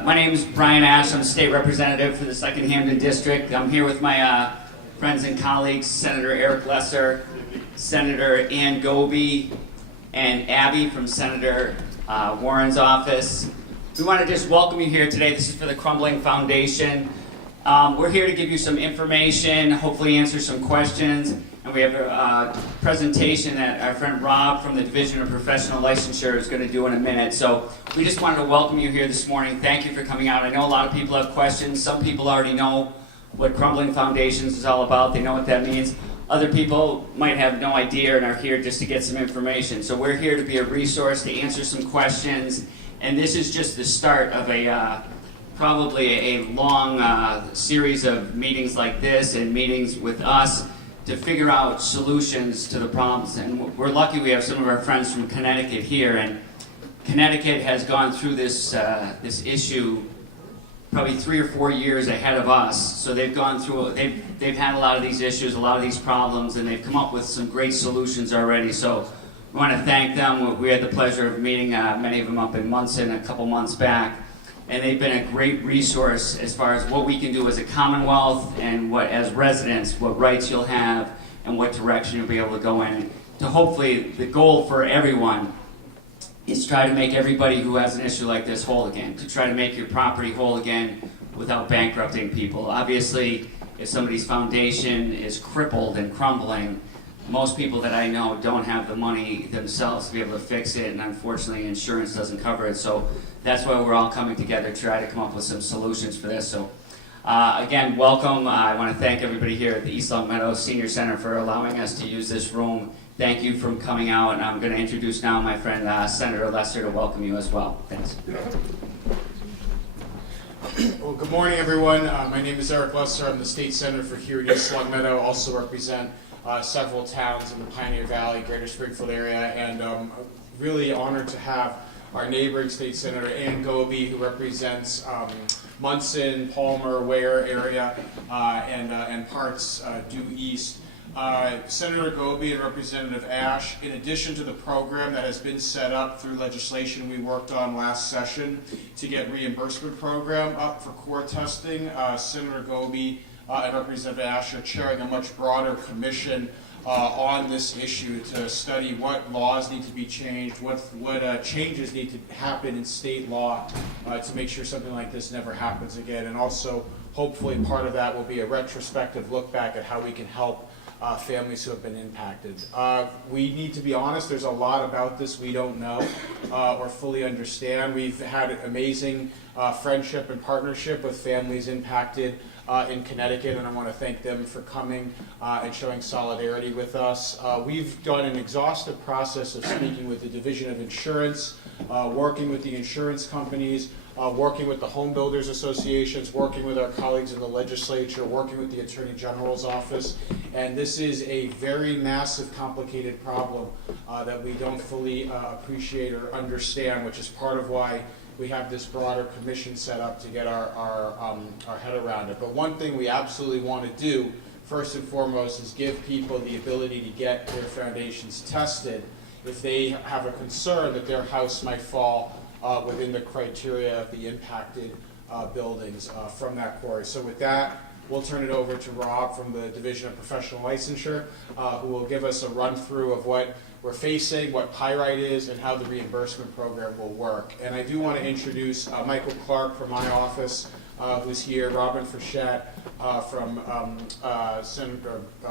My name is Brian Ash. I'm a state representative for the 2nd Hampden District. I'm here with my friends and colleagues, Senator Eric Lesser, Senator Ann Goby, and Abby from Senator Warren's office. We want to just welcome you here today. This is for the Crumbling Foundation. We're here to give you some information, hopefully answer some questions, and we have a presentation that our friend Rob from the Division of Professional Licensure is going to do in a minute. So we just wanted to welcome you here this morning. Thank you for coming out. I know a lot of people have questions. Some people already know what Crumbling Foundations is all about. They know what that means. Other people might have no idea and are here just to get some information. So we're here to be a resource, to answer some questions, and this is just the start of probably a long series of meetings like this and meetings with us to figure out solutions to the problems. And we're lucky we have some of our friends from Connecticut here, and Connecticut has gone through this issue probably 3 or 4 years ahead of us. So they've gone through, they've had a lot of these issues, a lot of these problems, and they've come up with some great solutions already. So we want to thank them. We had the pleasure of meeting many of them up in Munson a couple months back. And they've been a great resource as far as what we can do as a Commonwealth and what, as residents, what rights you'll have and what direction you'll be able to go in. To hopefully, the goal for everyone is try to make everybody who has an issue like this whole again, to try to make your property whole again without bankrupting people. Obviously, if somebody's foundation is crippled and crumbling, most people that I know don't have the money themselves to be able to fix it, and unfortunately insurance doesn't cover it. So that's why we're all coming together to try to come up with some solutions for this. So again, welcome. I want to thank everybody here at the East Long Meadow Senior Center for allowing us to use this room. Thank you for coming out, and I'm going to introduce now my friend Senator Lesser to welcome you as well. Thanks. Well, good morning, everyone. My name is Eric Lesser. I'm the state senator for here at East Long Meadow. Also represent several towns in the Pioneer Valley, Greater Springfield area, and really honored to have our neighboring state senator Ann Goby, who represents Munson, Palmer, Ware area, and parts due east. Senator Goby and Representative Ash, in addition to the program that has been set up through legislation we worked on last session to get reimbursement program up for core testing, Senator Goby and Representative Ash are chairing a much broader commission on this issue to study what laws need to be changed, what changes need to happen in state law to make sure something like this never happens again. And also, hopefully, part of that will be a retrospective look back at how we can help families who have been impacted. We need to be honest, there's a lot about this we don't know or fully understand. We've had an amazing friendship and partnership with families impacted in Connecticut, and I want to thank them for coming and showing solidarity with us. We've done an exhaustive process of speaking with the Division of Insurance, working with the insurance companies, working with the home builders associations, working with our colleagues in the legislature, working with the Attorney General's office, and this is a very massive, complicated problem that we don't fully appreciate or understand, which is part of why we have this broader commission set up to get our head around it. But one thing we absolutely want to do, first and foremost, is give people the ability to get their foundations tested if they have a concern that their house might fall within the criteria of the impacted buildings from that quarry. So with that, we'll turn it over to Rob from the Division of Professional Licensure, who will give us a run through of what we're facing, what pyrite is, and how the reimbursement program will work. And I do want to introduce Michael Clark from my office, who's here, Robin Frechette from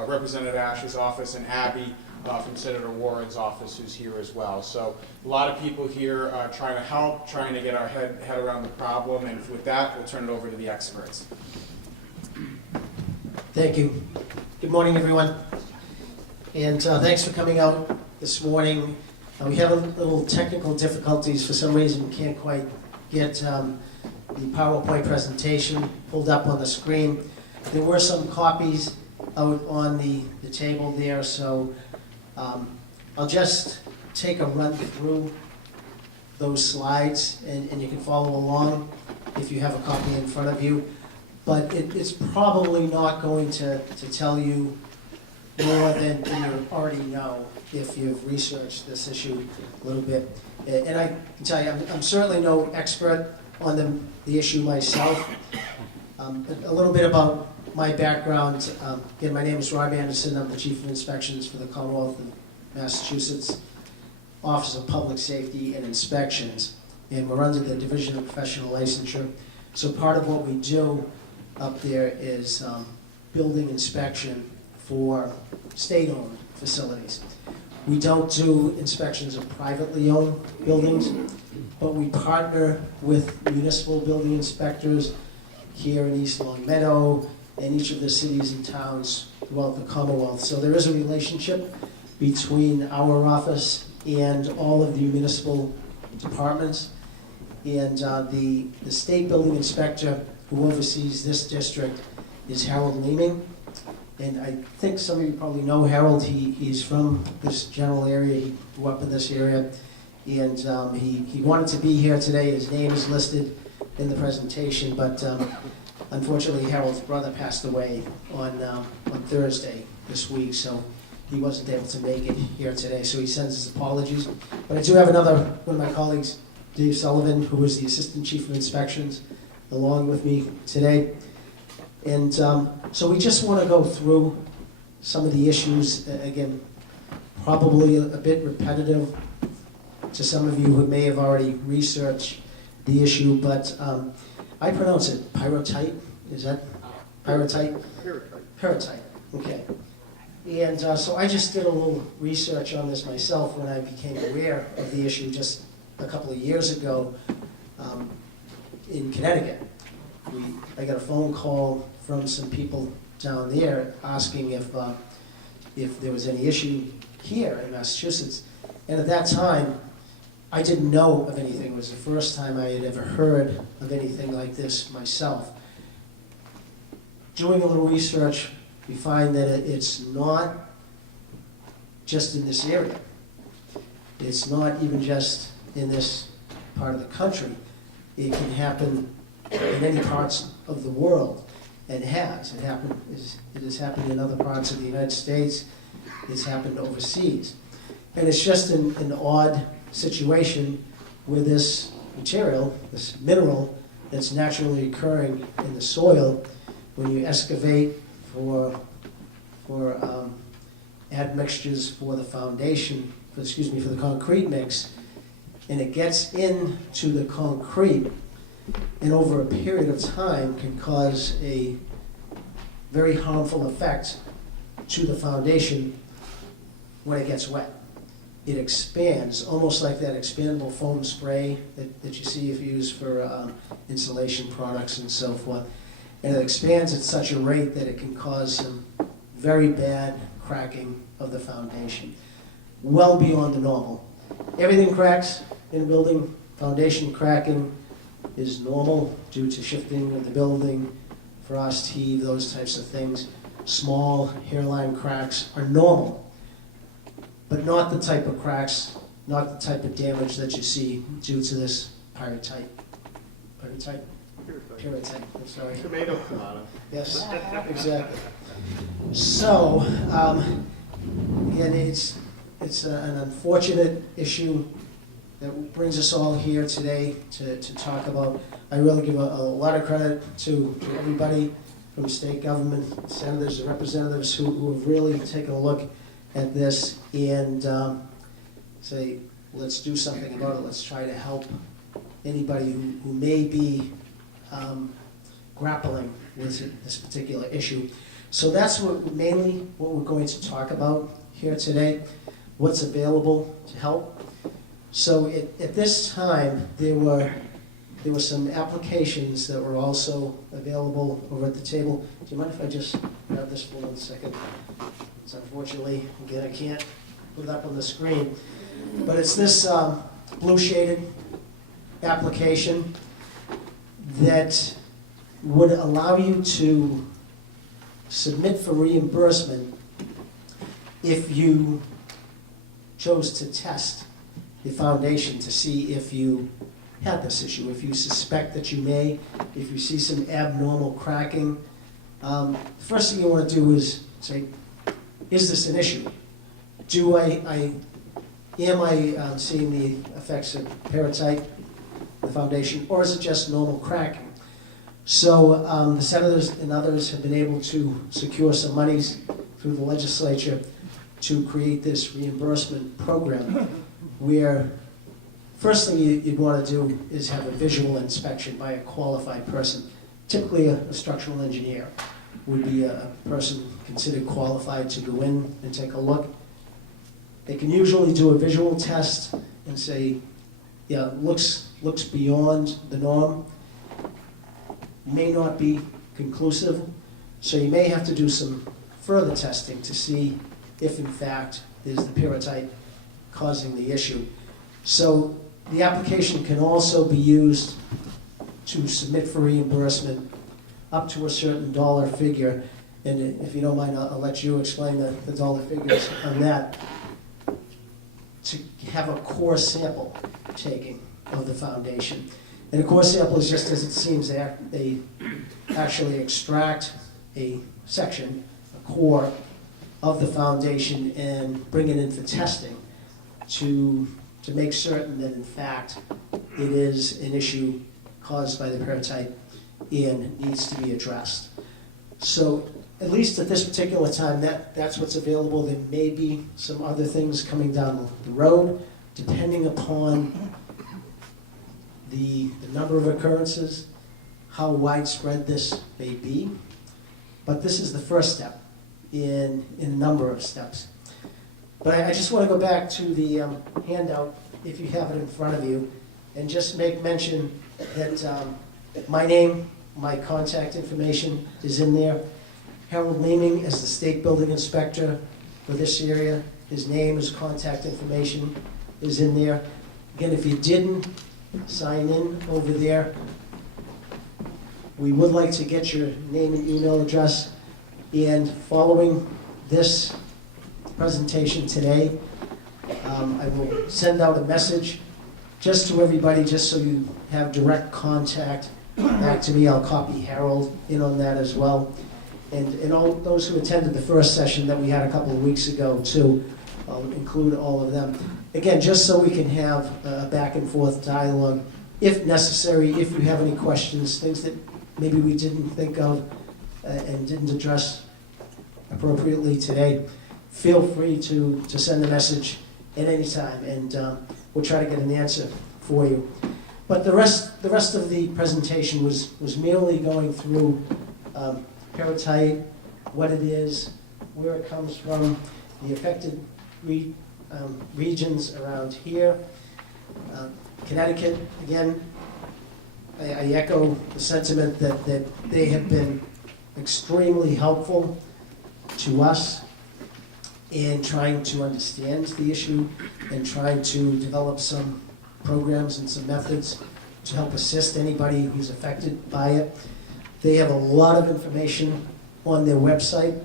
Representative Ash's office, and Abby from Senator Warren's office, who's here as well. So a lot of people here trying to help, trying to get our head around the problem, and with that, we'll turn it over to the experts. Thank you. Good morning, everyone. And thanks for coming out this morning. We have a little technical difficulties. For some reason, we can't quite get the PowerPoint presentation pulled up on the screen. There were some copies out on the table there, so I'll just take a run through those slides, and you can follow along if you have a copy in front of you. But it's probably not going to tell you more than you already know if you've researched this issue a little bit. And I can tell you, I'm certainly no expert on the issue myself. A little bit about my background. Again, my name is Rob Anderson. I'm the Chief of Inspections for the Commonwealth of Massachusetts Office of Public Safety and Inspections, and we're under the Division of Professional Licensure. So part of what we do up there is building inspection for state-owned facilities. We don't do inspections of privately owned buildings, but we partner with municipal building inspectors here in East Long Meadow and each of the cities and towns throughout the Commonwealth. So there is a relationship between our office and all of the municipal departments. And the state building inspector who oversees this district is Harold Leeming. And I think some of you probably know Harold. He's from this general area. He grew up in this area. And he wanted to be here today. His name is listed in the presentation, but unfortunately Harold's brother passed away on Thursday this week, so he wasn't able to make it here today, so he sends his apologies. But I do have one of my colleagues, Dave Sullivan, who is the Assistant Chief of Inspections, along with me today. And so we just want to go through some of the issues, again, probably a bit repetitive to some of you who may have already researched the issue, but I pronounce it pyrrhotite. Is that pyrrhotite? Pyrrhotite. Okay. And so I just did a little research on this myself when I became aware of the issue just a couple of years ago in Connecticut. I got a phone call from some people down there asking if there was any issue here in Massachusetts. And at that time, I didn't know of anything. It was the first time I had ever heard of anything like this myself. Doing a little research, we find that it's not just in this area. It's not even just in this part of the country. It can happen in many parts of the world, and has. It has happened in other parts of the United States. It's happened overseas. And it's just an odd situation where this material, this mineral that's naturally occurring in the soil, when you excavate for admixtures for the foundation, for the concrete mix, and it gets into the concrete, and over a period of time can cause a very harmful effect to the foundation when it gets wet. It expands, almost like that expandable foam spray that you see if you use for insulation products and so forth. And it expands at such a rate that it can cause some very bad cracking of the foundation, well beyond the normal. Everything cracks in a building. Foundation cracking is normal due to shifting of the building, frost, heave, those types of things. Small hairline cracks are normal, but not the type of cracks, not the type of damage that you see due to this pyrrhotite. Pyrrhotite? Pyrrhotite, I'm sorry. Tomato. Yes, exactly. So, again, it's an unfortunate issue that brings us all here today to talk about. I really give a lot of credit to everybody from state government, senators and representatives who have really taken a look at this and say, let's do something about it. Let's try to help anybody who may be grappling with this particular issue. So that's mainly what we're going to talk about here today, what's available to help. So at this time, there were some applications that were also available over at the table. Do you mind if I just grab this for 1 second? It's unfortunately, again, I can't put it up on the screen. But it's this blue shaded application that would allow you to submit for reimbursement if you chose to test the foundation to see if you had this issue, if you suspect that you may, if you see some abnormal cracking. The first thing you want to do is say, is this an issue? Am I seeing the effects of pyrrhotite the foundation, or is it just normal cracking? So the senators and others have been able to secure some monies through the legislature to create this reimbursement program where first thing you'd want to do is have a visual inspection by a qualified person. Typically a structural engineer would be a person considered qualified to go in and take a look. They can usually do a visual test and say, yeah, looks beyond the norm. May not be conclusive, so you may have to do some further testing to see if in fact there's the pyrrhotite causing the issue. So the application can also be used to submit for reimbursement up to a certain dollar figure. And if you don't mind, I'll let you explain the dollar figures on that. To have a core sample taking of the foundation. And a core sample is just as it seems. They actually extract a section, a core of the foundation and bring it in for testing to make certain that in fact it is an issue caused by the pyrrhotite and needs to be addressed. So at least at this particular time, that's what's available. There may be some other things coming down the road, depending upon the number of occurrences, how widespread this may be. But this is the first step in a number of steps. But I just want to go back to the handout, if you have it in front of you, and just make mention that my name, my contact information is in there. Harold Leeming is the state building inspector for this area. His name, his contact information is in there. Again, if you didn't sign in over there, we would like to get your name and email address. And following this presentation today, I will send out a message just to everybody, just so you have direct contact back to me. I'll copy Harold in on that as well. And all those who attended the first session that we had a couple of weeks ago too, I'll include all of them. Again, just so we can have a back and forth dialogue, if necessary, if you have any questions, things that maybe we didn't think of and didn't address appropriately today, feel free to send a message at any time, and we'll try to get an answer for you. But the rest of the presentation was merely going through pyrrhotite, what it is, where it comes from, the affected regions around here. Connecticut, again, I echo the sentiment that they have been extremely helpful to us in trying to understand the issue and trying to develop some programs and some methods to help assist anybody who's affected by it. They have a lot of information on their website,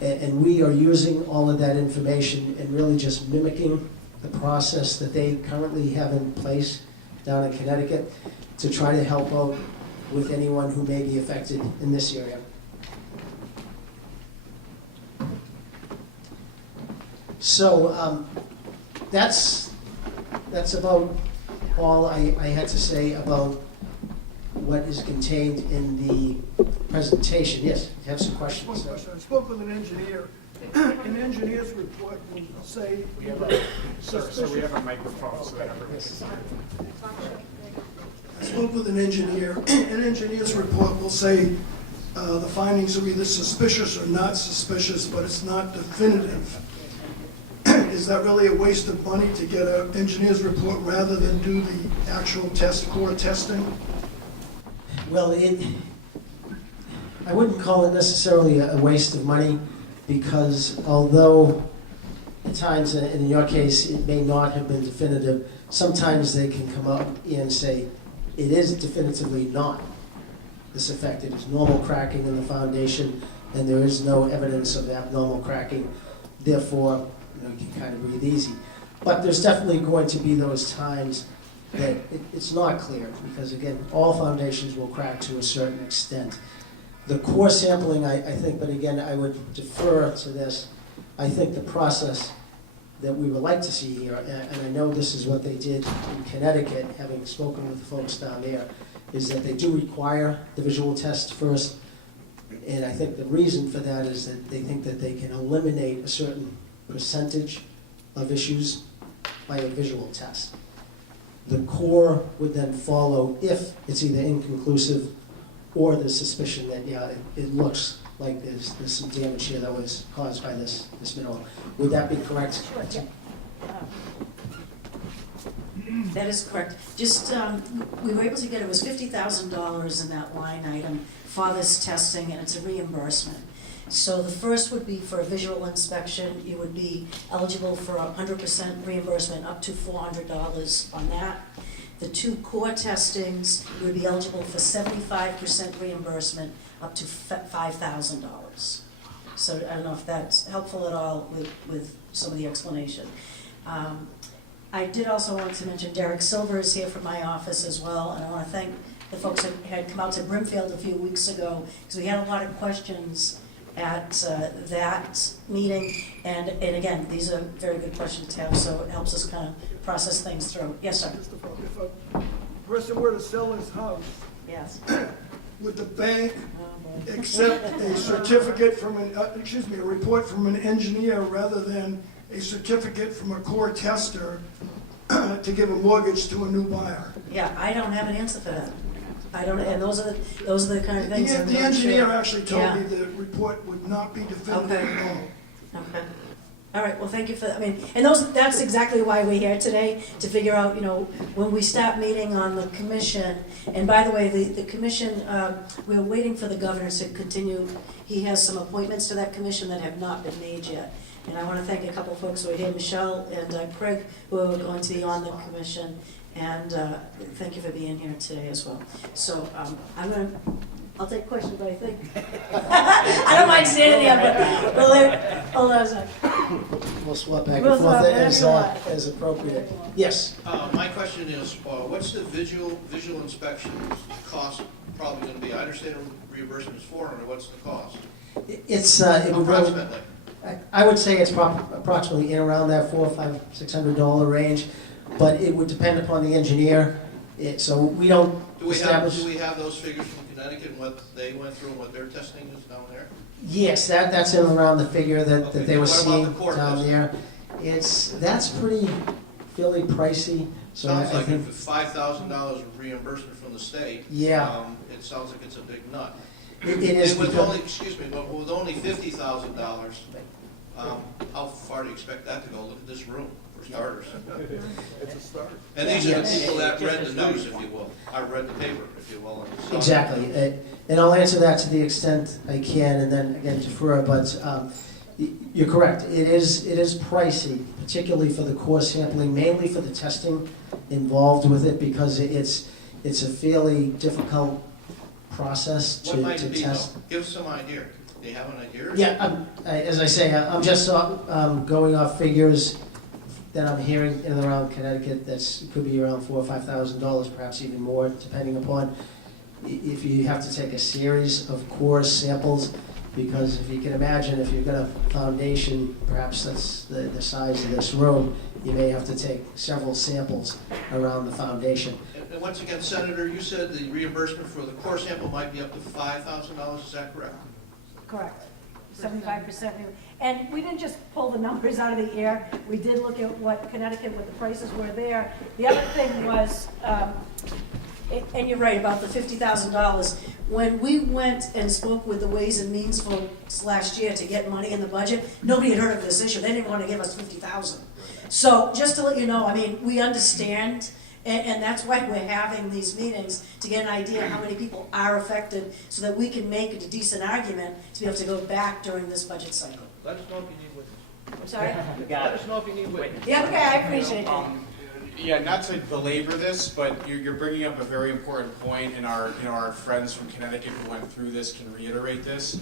and we are using all of that information and really just mimicking the process that they currently have in place down in Connecticut to try to help out with anyone who may be affected in this area. So that's about all I had to say about what is contained in the presentation. Yes, you have some questions. One question. I spoke with an engineer. An engineer's report will say So we have a microphone so that everybody can hear. I spoke with an engineer. An engineer's report will say the findings are either suspicious or not suspicious, but it's not definitive. Is that really a waste of money to get an engineer's report rather than do the actual core testing? Well, I wouldn't call it necessarily a waste of money, because although at times, in your case, it may not have been definitive, sometimes they can come up and say, it is definitively not this affected. It's normal cracking in the foundation, and there is no evidence of abnormal cracking. Therefore, you can kind of breathe easy. But there's definitely going to be those times that it's not clear, because again, all foundations will crack to a certain extent. The core sampling, I think, but again, I would defer to this. I think the process that we would like to see here, and I know this is what they did in Connecticut, having spoken with the folks down there, is that they do require the visual test first. And I think the reason for that is that they think that they can eliminate a certain percentage of issues by a visual test. The core would then follow if it's either inconclusive or the suspicion that, yeah, it looks like there's some damage here that was caused by this mineral. Would that be correct? Sure, yeah. That is correct. Just, we were able to get, it was $50,000 in that line item for this testing, and it's a reimbursement. So the first would be for a visual inspection. You would be eligible for 100% reimbursement up to $400 on that. The 2 core testings, you would be eligible for 75% reimbursement up to $5,000. So I don't know if that's helpful at all with some of the explanation. I did also want to mention Derek Silver is here from my office as well, and I want to thank the folks that had come out to Brimfield a few weeks ago, because we had a lot of questions at that meeting, and again, these are very good questions to have, so it helps us kind of process things through. Yes, sir. If a person were to sell his house, Yes. would the bank Oh, boy. accept a certificate from a report from an engineer rather than a certificate from a core tester to give a mortgage to a new buyer? Yeah, I don't have an answer for that. I don't, and those are the kind of things. I'm The not engineer sure. actually told Yeah. me the report would not be definitive Okay. at all. Okay. All right, well, thank you for, and that's exactly why we're here today, to figure out, when we start meeting on the commission, and by the way, the commission, we're waiting for the governor to continue. He has some appointments to that commission that have not been made yet. And I want to thank a couple of folks who are here, Michelle and Craig, who are going to be on the commission. And thank you for being here today as well. So I'll take questions, but I think, I don't mind standing here, but hold on a second. We'll swap back We'll and forth swap, whatever you want. as appropriate. Yes? My question is, what's the visual inspection cost probably going to be? I understand reimbursement is $400. What's the cost? It would really, Approximately. I would say it's approximately in around that $400, $500, $600 range, but it would depend upon the engineer. So we don't Do establish. we have those figures from Connecticut and what they went through and what their testing is down there? Yes, that's in around the figure that Okay, they were what about seeing the court down testing? there. That's pretty fairly pricey. So Sounds I like think, if $5,000 reimbursement from the state. Yeah. It sounds like it's a big nut. it is And with because, only, excuse me, but with only $50,000, how far do you expect that to go? Look at this room, for starters. It's a start. And these are the Yes. people that read the news, if you will. I read the paper, if you will. and saw it. Exactly. And I'll answer that to the extent I can, and then again defer. But you're correct. It is pricey, particularly for the core sampling, mainly for the testing involved with it, because it's a fairly difficult process What to might it be, though? test. Give us some idea. Do you have an idea? Yeah, as I say, I'm just going off figures that I'm hearing in and around Connecticut. It could be around $4,000 or $5,000, perhaps even more, depending upon if you have to take a series of core samples. Because if you can imagine, if you've got a foundation, perhaps that's the size of this room, you may have to take several samples around the foundation. And once again, Senator, you said the reimbursement for the core sample might be up to $5,000. Is that correct? Correct. 75%. And we didn't just pull the numbers out of the air. We did look at what Connecticut, what the prices were there. The other thing was, And you're right about the $50,000. When we went and spoke with the Ways and Means folks last year to get money in the budget, nobody had heard of this issue. They didn't want to give us $50,000. So just to let you know, we understand, and that's why we're having these meetings, to get an idea how many people are affected, so that we can make a decent argument to be able to go back during this budget cycle. Let us know if you need witnesses. I'm sorry? Let us know if you need witnesses. Yeah, okay, I appreciate it. Yeah, not to belabor this, but you're bringing up a very important point, and our friends from Connecticut who went through this can reiterate this.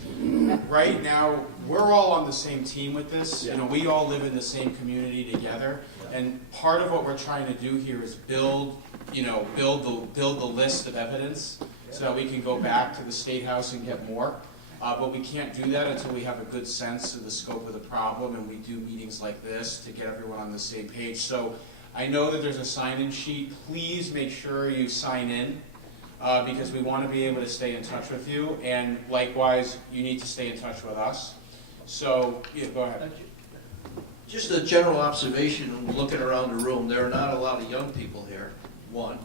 Right now, we're all on the same team with this. We all live in the same community together, and part of what we're trying to do here is build the list of evidence so that we can go back to the State House and get more. But we can't do that until we have a good sense of the scope of the problem, and we do meetings like this to get everyone on the same page. So I know that there's a sign-in sheet. Please make sure you sign in, because we want to be able to stay in touch with you, and likewise, you need to stay in touch with us. So, yeah, go ahead. Just a general observation, looking around the room, there are not a lot of young people here, one.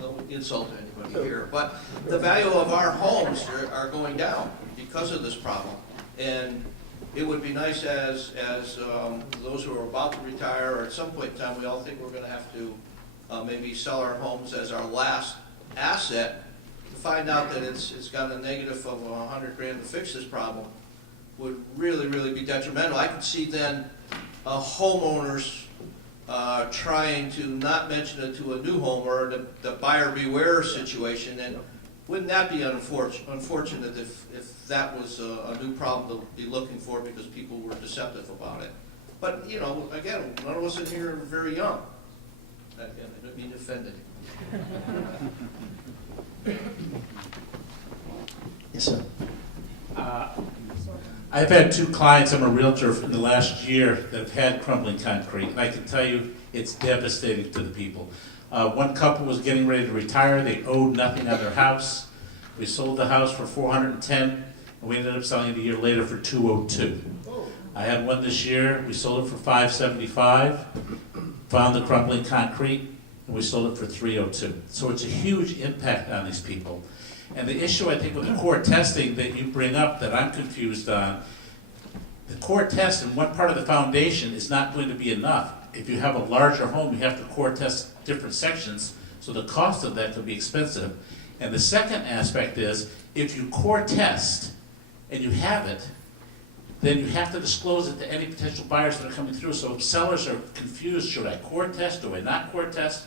No insult to anybody here, but the value of our homes are going down because of this problem. And it would be nice as those who are about to retire, or at some point in time, we all think we're gonna have to maybe sell our homes as our last asset, to find out that it's got a negative of $100 grand to fix this problem would really, really be detrimental. I could see then homeowners trying to not mention it to a new homeowner, the buyer beware situation, and wouldn't that be unfortunate if that was a new problem to be looking for because people were deceptive about it? But, you know, again, none of us in here are very young. Again, I don't mean to offend anyone. Yes, sir. I've had 2 clients, I'm a realtor, in the last year that have had crumbling concrete, and I can tell you it's devastating to the people. One couple was getting ready to retire, they owed nothing on their house. We sold the house for $410, and we ended up selling it a year later for $202. I had one this year, we sold it for $575, found the crumbling concrete, and we sold it for $302. So it's a huge impact on these people. And the issue, I think, with the core testing that you bring up that I'm confused on, the core test in one part of the foundation is not going to be enough. If you have a larger home, you have to core test different sections, so the cost of that could be expensive. And the second aspect is, if you core test and you have it, then you have to disclose it to any potential buyers that are coming through. So if sellers are confused, should I core test, do I not core test?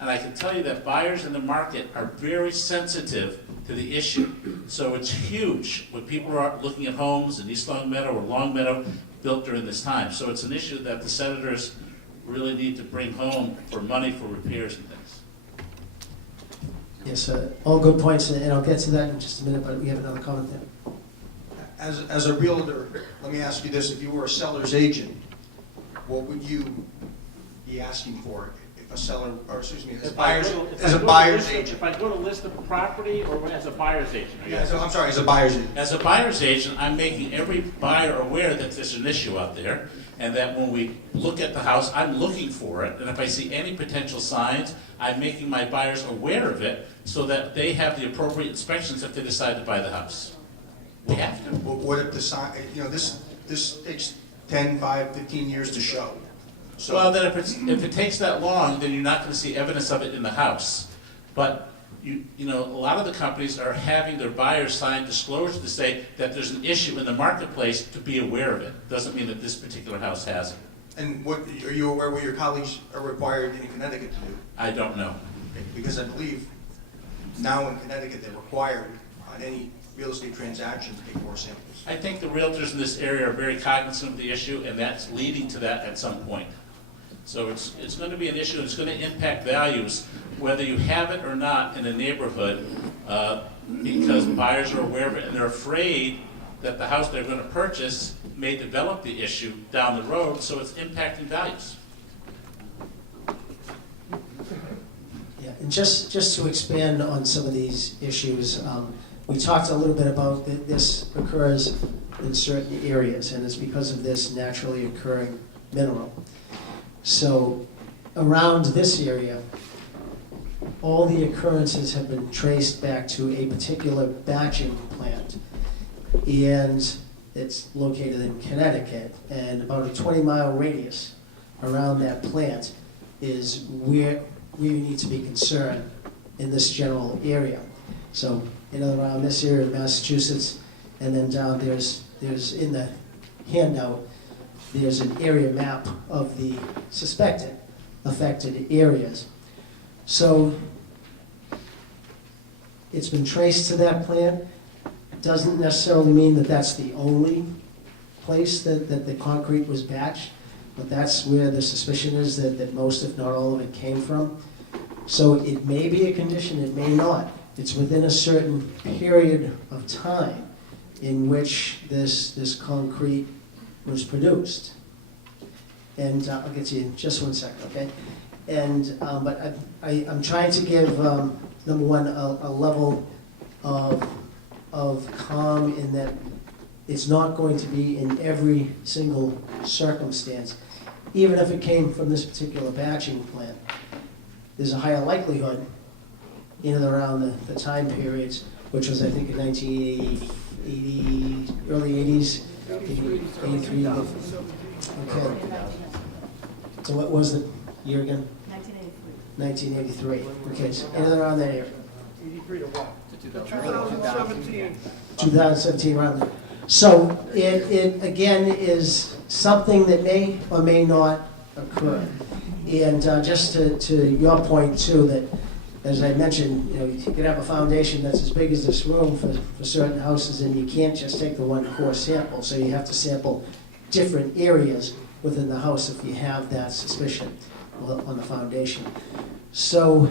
And I can tell you that buyers in the market are very sensitive to the issue. So it's huge when people are looking at homes in East Longmeadow or Longmeadow built during this time. So it's an issue that the senators really need to bring home for money for repairs and things. Yes, sir. All good points, and I'll get to that in just a minute, but we have another comment there. As a realtor, let me ask you this, if you were a seller's agent, what would you be asking for if a seller, or excuse me, as a buyer's agent? If I go to list a property or as a buyer's agent? Yeah, so I'm sorry, as a buyer's agent. As a buyer's agent, I'm making every buyer aware that there's an issue out there, and that when we look at the house, I'm looking for it, and if I see any potential signs, I'm making my buyers aware of it so that they have the appropriate inspections if they decide to buy the house. We have to. What if the sign, this takes 10, 5, 15 years to show? So, Well, then if it takes that long, then you're not going to see evidence of it in the house. But you know, a lot of the companies are having their buyers sign disclosure to say that there's an issue in the marketplace to be aware of it. Doesn't mean that this particular house has it. and what, are you aware what your colleagues are required in Connecticut to do? I don't know. Because I believe now in Connecticut, they're required on any real estate transaction to take more samples. I think the realtors in this area are very cognizant of the issue, and that's leading to that at some point. So it's going to be an issue, it's going to impact values, whether you have it or not in a neighborhood, because buyers are aware of it, and they're afraid that the house they're going to purchase may develop the issue down the road, so it's impacting values. Yeah, and just to expand on some of these issues, we talked a little bit about that this occurs in certain areas, and it's because of this naturally occurring mineral. So around this area, all the occurrences have been traced back to a particular batching plant, and it's located in Connecticut, and about a 20-mile radius around that plant is where we need to be concerned in this general area. So around this area of Massachusetts, and then down there's in the handout, there's an area map of the suspected affected areas. So it's been traced to that plant. Doesn't necessarily mean that that's the only place that the concrete was batched, but that's where the suspicion is that most, if not all of it, came from. So it may be a condition, it may not. It's within a certain period of time. in which this concrete was produced. And I'll get to you in just 1 second, okay? And, but I'm trying to give, number one, a level of calm in that it's not going to be in every single circumstance. Even if it came from this particular batching plant, there's a higher likelihood in and around the time periods, which was, I think, in 1980, early 80s, 83. Okay. So what was the year again? 1983. 1983. Okay, so in and around that area. 83 to what? 2017. 2017, around there. So it again is something that may or may not occur. And just to your point too, that as I mentioned, you could have a foundation that's as big as this room for certain houses, and you can't just take the one core sample. So you have to sample different areas within the house if you have that suspicion on the foundation. So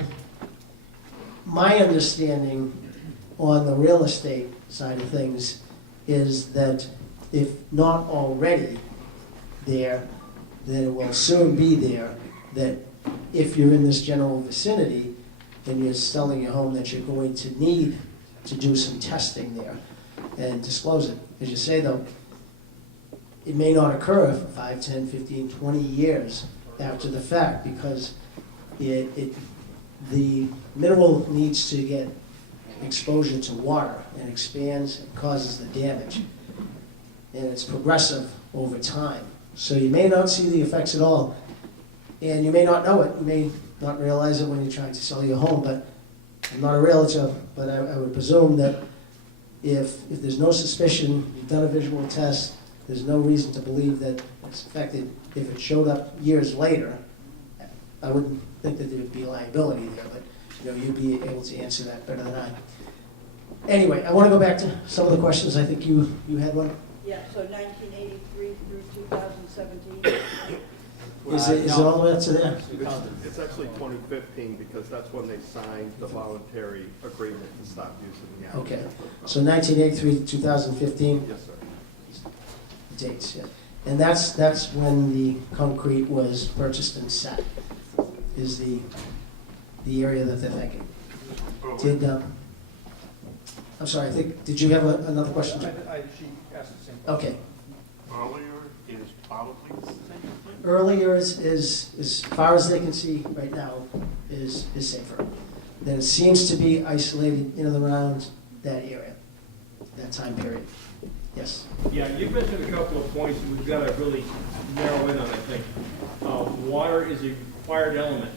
my understanding on the real estate side of things is that if not already there, then it will soon be there, that if you're in this general vicinity and you're selling your home, that you're going to need to do some testing there and disclose it. As you say though, it may not occur for 5, 10, 15, 20 years after the fact, because the mineral needs to get exposure to water and expands and causes the damage. And it's progressive over time. So you may not see the effects at all, and you may not know it. You may not realize it when you're trying to sell your home, but I'm not a realtor, but I would presume that if there's no suspicion, you've done a visual test, there's no reason to believe that it's affected. If it showed up years later, I wouldn't think that there would be liability there, but you'd be able to answer that better than I. Anyway, I want to go back to some of the questions. I think you had one. Yeah, so 1983 through 2017. Is it all the way up to there? It's actually 2015 because that's when they signed the voluntary agreement to stop using the asphalt. Okay, so 1983 to 2015 Yes, sir. dates, yeah. And that's when the concrete was purchased and set, is the area that they're thinking. Did, I'm sorry, did you have another question? She asked the same question. Okay. Earlier is probably the same thing. Earlier is, as far as they can see right now, is safer. Then it seems to be isolated in and around that area, that time period. Yes. Yeah, you've mentioned a couple of points that we've got to really narrow in on, I think. Water is a required element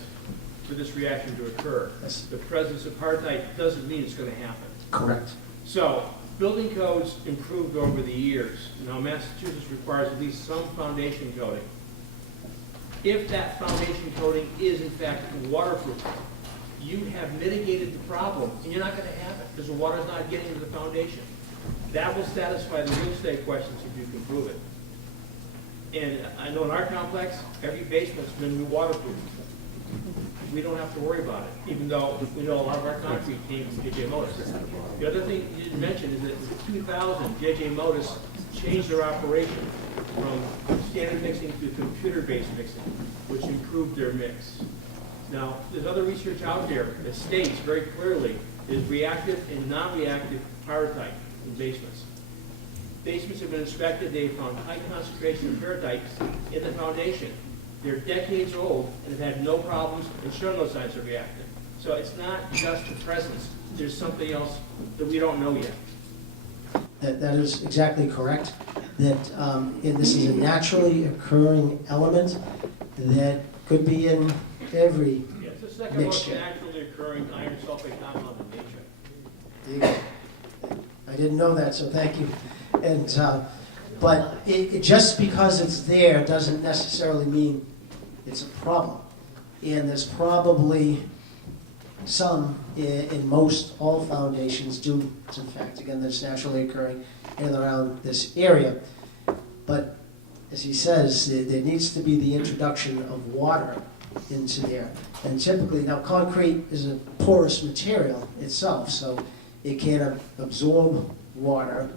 for this reaction to occur. Yes. The presence of heartite doesn't mean it's going to happen. Correct. So, building codes improved over the years. Now, Massachusetts requires at least some foundation coating. If that foundation coating is in fact waterproof, you have mitigated the problem, and you're not going to have it because the water's not getting to the foundation. That will satisfy the real estate questions if you can prove it. And I know in our complex, every basement's been waterproof. We don't have to worry about it, even though we know a lot of our concrete came from J.J. Motors. The other thing you didn't mention is that in 2000, J.J. Motors changed their operation from standard mixing to computer-based mixing, which improved their mix. Now, there's other research out there that states very clearly there's reactive and non-reactive pyrrhotite in basements. Basements have been inspected, they found high concentration of pyrrhotite in the foundation. They're decades old and have had no problems and show no signs of reactive. So it's not just the presence, there's something else that we don't know yet. That is exactly correct. That and this is a naturally occurring element that could be in every Yeah, it's the second most mixture. naturally occurring iron sulfate compound in nature. There you go. I didn't know that, so thank you. And but it just because it's there doesn't necessarily mean it's a problem. And there's probably some in most all foundations due to the fact, again, that's naturally occurring in and around this area. But as he says, there needs to be the introduction of water into there. And typically, now concrete is a porous material itself, so it can absorb water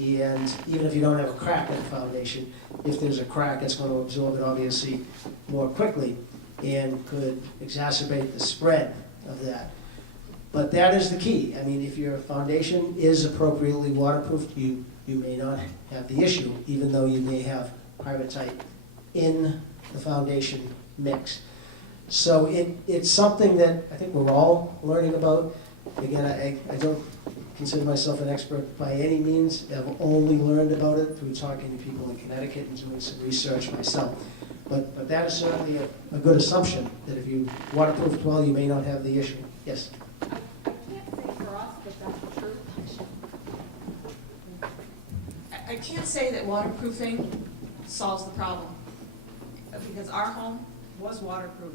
And even if you don't have a crack in the foundation, if there's a crack, it's going to absorb it obviously more quickly and could exacerbate the spread of that. But that is the key. I mean, if your foundation is appropriately waterproofed, you may not have the issue, even though you may have pyrite in the foundation mix. So it's something that I think we're all learning about. Again, I don't consider myself an expert by any means. I've only learned about it through talking to people in Connecticut and doing some research myself. But that is certainly a good assumption, that if you waterproof well, you may not have the issue. Yes? I can't say for us that that's true. I can't say that waterproofing solves the problem, because our home was waterproof,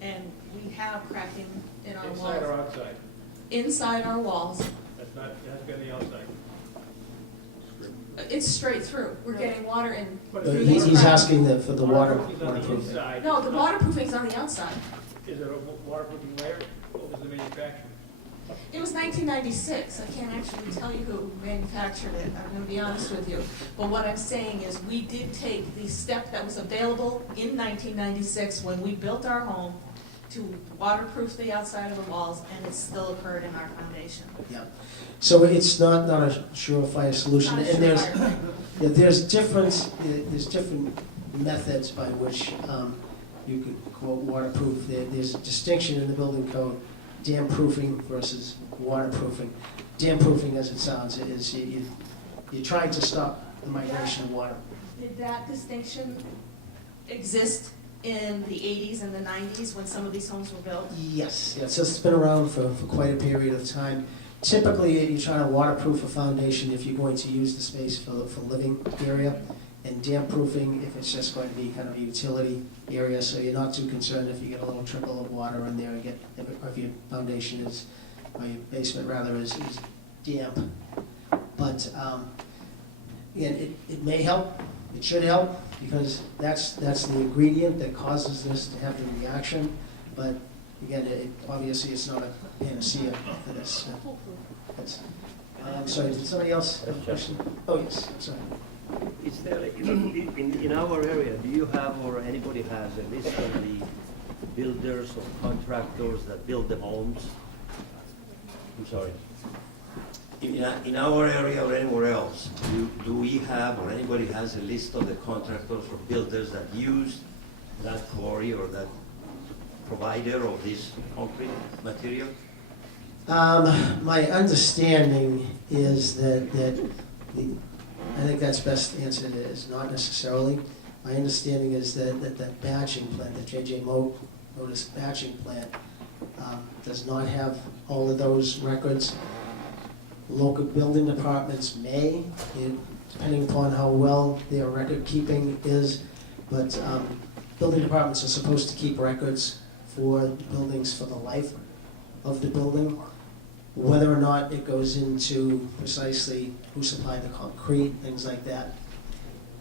and we have cracking in our walls. Inside or outside? Inside our walls. That's not, that's been the outside. It's straight through. We're getting water in But through if these He's cracks. asking for the water. Waterproofing's on the waterproofing. inside. No, the waterproofing's on the outside. Is it a waterproofing layer? What was the manufacturer? It was 1996. I can't actually tell you who manufactured it. I'm going to be honest with you. But what I'm saying is we did take the step that was available in 1996 when we built our home to waterproof the outside of the walls, and it still occurred in our foundation. Yeah. So it's not a surefire solution. Not a And there's, surefire. yeah, there's different methods by which you could quote waterproof. There's a distinction in the building code, dam proofing versus waterproofing. Dam proofing, as it sounds, is you're trying to stop the migration of water. Did that distinction exist in the 80s and the 90s when some of these homes were built? Yes, yes, it's been around for quite a period of time. Typically, you're trying to waterproof a foundation if you're going to use the space for living area, and damp proofing if it's just going to be kind of a utility area, so you're not too concerned if you get a little trickle of water in there and if your foundation is, or your basement rather, is damp. But again, it may help, it should help, because that's the ingredient that causes this to have the reaction. But again, obviously it's not a panacea for this. I'm sorry, did somebody else have a question? Oh, yes, sorry. Is there, in our area, do you have, or anybody has, a list of the builders or contractors that build the homes? I'm sorry. In our area or anywhere else, do we have, or anybody has a list of the contractors or builders that use that quarry or that provider of this concrete material? My understanding is that I think that's best answered is not necessarily. My understanding is that batching plant, the J.J. Motus batching plant, does not have all of those records. Local building departments may, depending upon how well their record keeping is, but building departments are supposed to keep records for buildings for the life of the building. Whether or not it goes into precisely who supplied the concrete, things like that,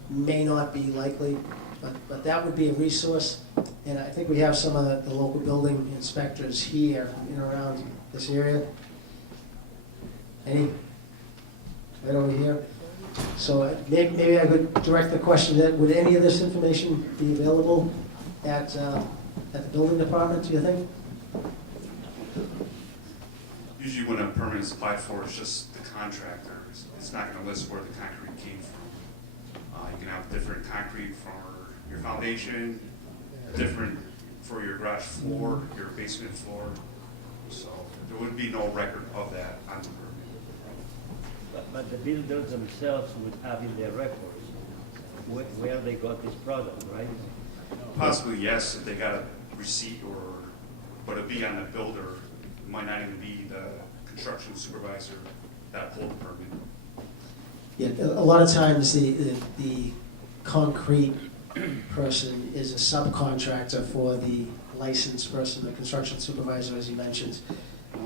may not be likely, but that would be a resource. And I think we have some of the local building inspectors here in and around this area. Any? Right over here. So maybe I could direct the question that, would any of this information be available at the building department, do you think? Usually when a permit is applied for, it's just the contractor. It's not going to list where the concrete came from. You can have different concrete for your foundation, different for your garage floor, your basement floor. So there would be no record of that on the permit. But the builders themselves would have in their records where they got this product, right? Possibly yes, if they got a receipt, but it'd be on the builder. It might not even be the construction supervisor that pulled the permit. Yeah, a lot of times the concrete person is a subcontractor for the licensed person, the construction supervisor, as he mentioned.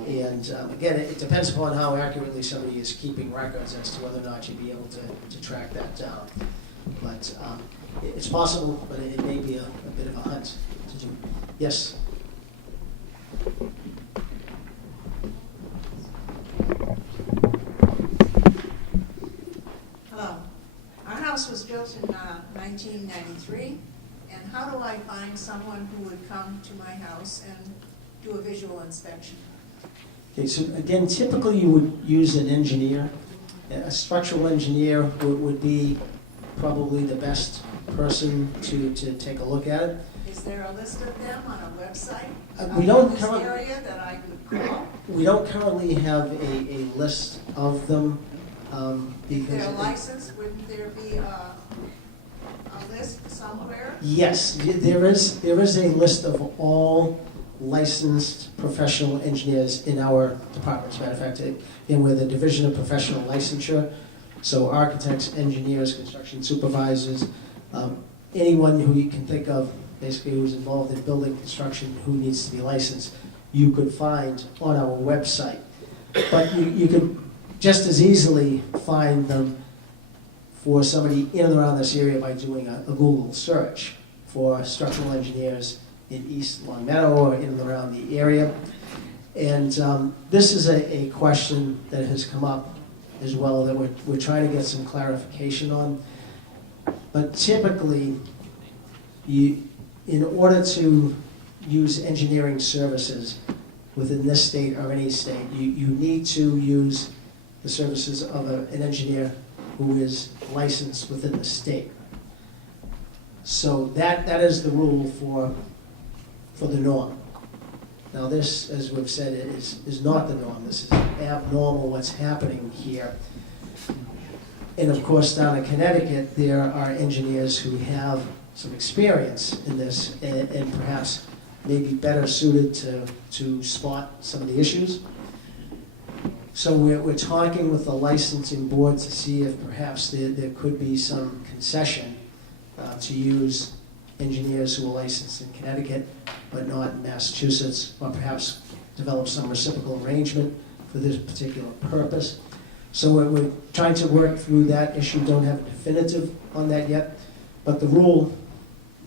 And again, it depends upon how accurately somebody is keeping records as to whether or not you'd be able to track that down. But it's possible, but it may be a bit of a hunt to do. Yes? 1993. And how do I find someone who would come to my house and do a visual inspection? Okay, so again, typically you would use an engineer. A structural engineer would be probably the best person to take a look at it. Is there a list of them on a website? We don't in this currently- area that I could call? We don't currently have a list of them If because... they're licensed, wouldn't there be a list somewhere? Yes, there is a list of all licensed professional engineers in our department. As a matter of fact, and we're the Division of Professional Licensure, so architects, engineers, construction supervisors, anyone who you can think of, basically who's involved in building construction who needs to be licensed, you could find on our website. But you could just as easily find them for somebody in and around this area by doing a Google search for structural engineers in East Long Meadow or in and around the area. And this is a question that has come up as well that we're trying to get some clarification on. But typically, in order to use engineering services within this state or any state, you need to use the services of an engineer who is licensed within the state. So that is the rule for the norm. Now this, as we've said, is not the norm. This is abnormal what's happening here. And of course, down in Connecticut, there are engineers who have some experience in this and perhaps may be better suited to spot some of the issues. So we're talking with the licensing board to see if perhaps there could be some concession to use engineers who are licensed in Connecticut but not in Massachusetts, or perhaps develop some reciprocal arrangement for this particular purpose. So we're trying to work through that issue, don't have a definitive on that yet, but the rule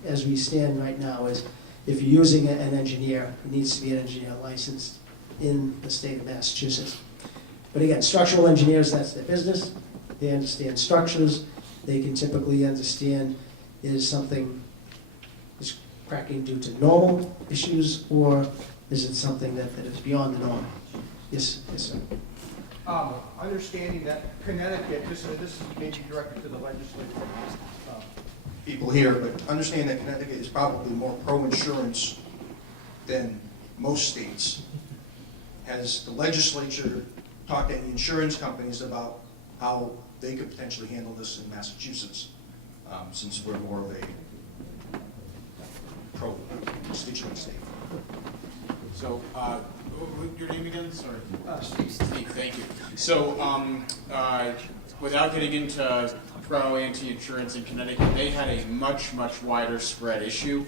as we stand right now is if you're using an engineer, it needs to be an engineer licensed in the state of Massachusetts. But again, structural engineers, that's their business. They understand structures. They can typically understand is something is cracking due to normal issues, or is it something that is beyond the norm? Yes, sir. Understanding that Connecticut, this is maybe directed to the legislature people here, but understanding that Connecticut is probably more pro-insurance than most states. Has the legislature talked to any insurance companies about how they could potentially handle this in Massachusetts, since we're more of a pro-constituent state? So, your name again? Sorry. Steve. Steve, thank you. So, without getting into pro-anti-insurance in Connecticut, they had a much wider spread issue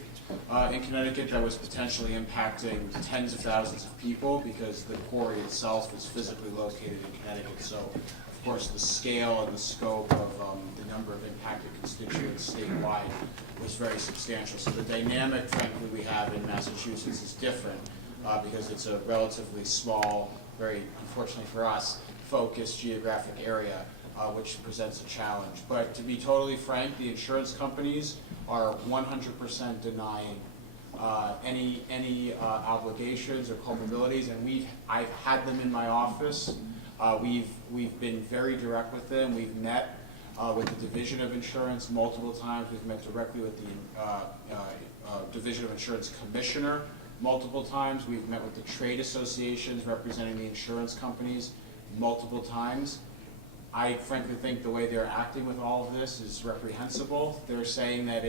in Connecticut that was potentially impacting tens of thousands of people because the quarry itself is physically located in Connecticut. So, of course, the scale and the scope of the number of impacted constituents statewide was very substantial. So the dynamic, frankly, we have in Massachusetts is different because it's a relatively small, very, unfortunately for us, focused geographic area, which presents a challenge. But to be totally frank, the insurance companies are 100% denying any obligations or culpabilities, and I've had them in my office. We've been very direct with them. We've met with the Division of Insurance multiple times. We've met directly with the Division of Insurance Commissioner multiple times. We've met with the trade associations representing the insurance companies multiple times. I frankly think the way they're acting with all of this is reprehensible. They're saying that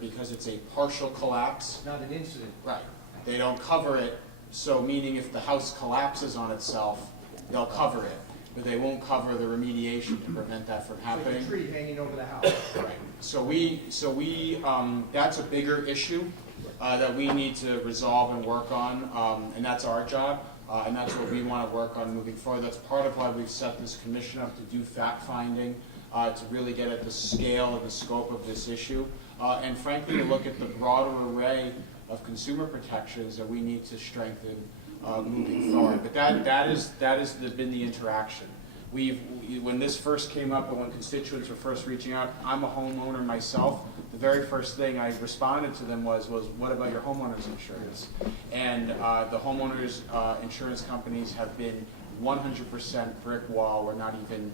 because it's a partial collapse. Not an incident. Right. They don't cover it, so meaning if the house collapses on itself, they'll cover it, but they won't cover the remediation to prevent that from happening. Like a tree hanging over the house. Right. So we that's a bigger issue that we need to resolve and work on, and that's our job. And that's what we want to work on moving forward. That's part of why we've set this commission up to do fact-finding, to really get at the scale and the scope of this issue, and frankly to look at the broader array of consumer protections that we need to strengthen moving forward. But that has been the interaction. when this first came up and when constituents were first reaching out, I'm a homeowner myself. The very first thing I responded to them was what about your homeowner's insurance? And the homeowners insurance companies have been 100% brick wall. We're not even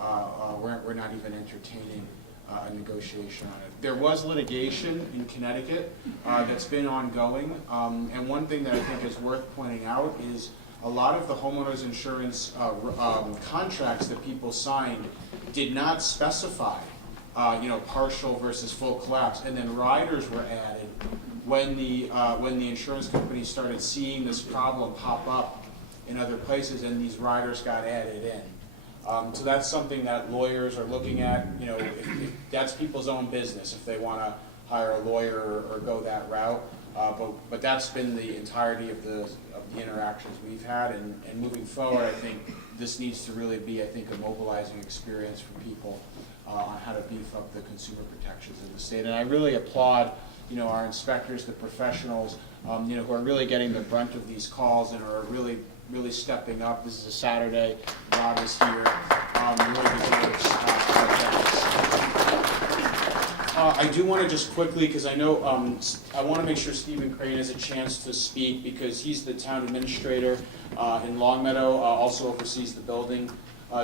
entertaining a negotiation on it. There was litigation in Connecticut that's been ongoing, and one thing that I think is worth pointing out is a lot of the homeowners insurance contracts that people signed did not specify, partial versus full collapse, and then riders were added when the insurance companies started seeing this problem pop up in other places, and these riders got added in. So that's something that lawyers are looking at. If that's people's own business if they want to hire a lawyer or go that route. But that's been the entirety of the interactions we've had, and moving forward, I think this needs to really be, a mobilizing experience for people on how to beef up the consumer protections in the state. And I really applaud, our inspectors, the professionals, who are really getting the brunt of these calls and are really stepping up. This is a Saturday. Rob is here. Really deserves I do want to just quickly, because I know I want to make sure Stephen Crane has a chance to speak, because he's the town administrator in Longmeadow, also oversees the building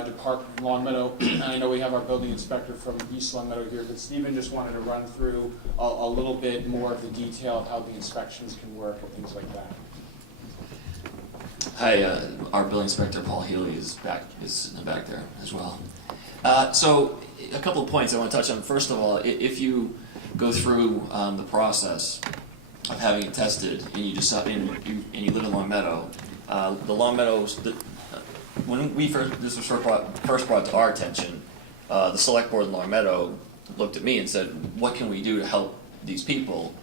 department in Longmeadow. And I know we have our building inspector from East Longmeadow here, but Stephen just wanted to run through a little bit more of the detail of how the inspections can work and things like that. Hi, our building inspector Paul Healy is in the back there as well. So a couple of points I want to touch on. First of all, if you go through the process of having it tested and you decide and you live in Longmeadow, the Longmeadows, when this was first brought to our attention, the select board in Longmeadow looked at me and said, "What can we do to help these people?"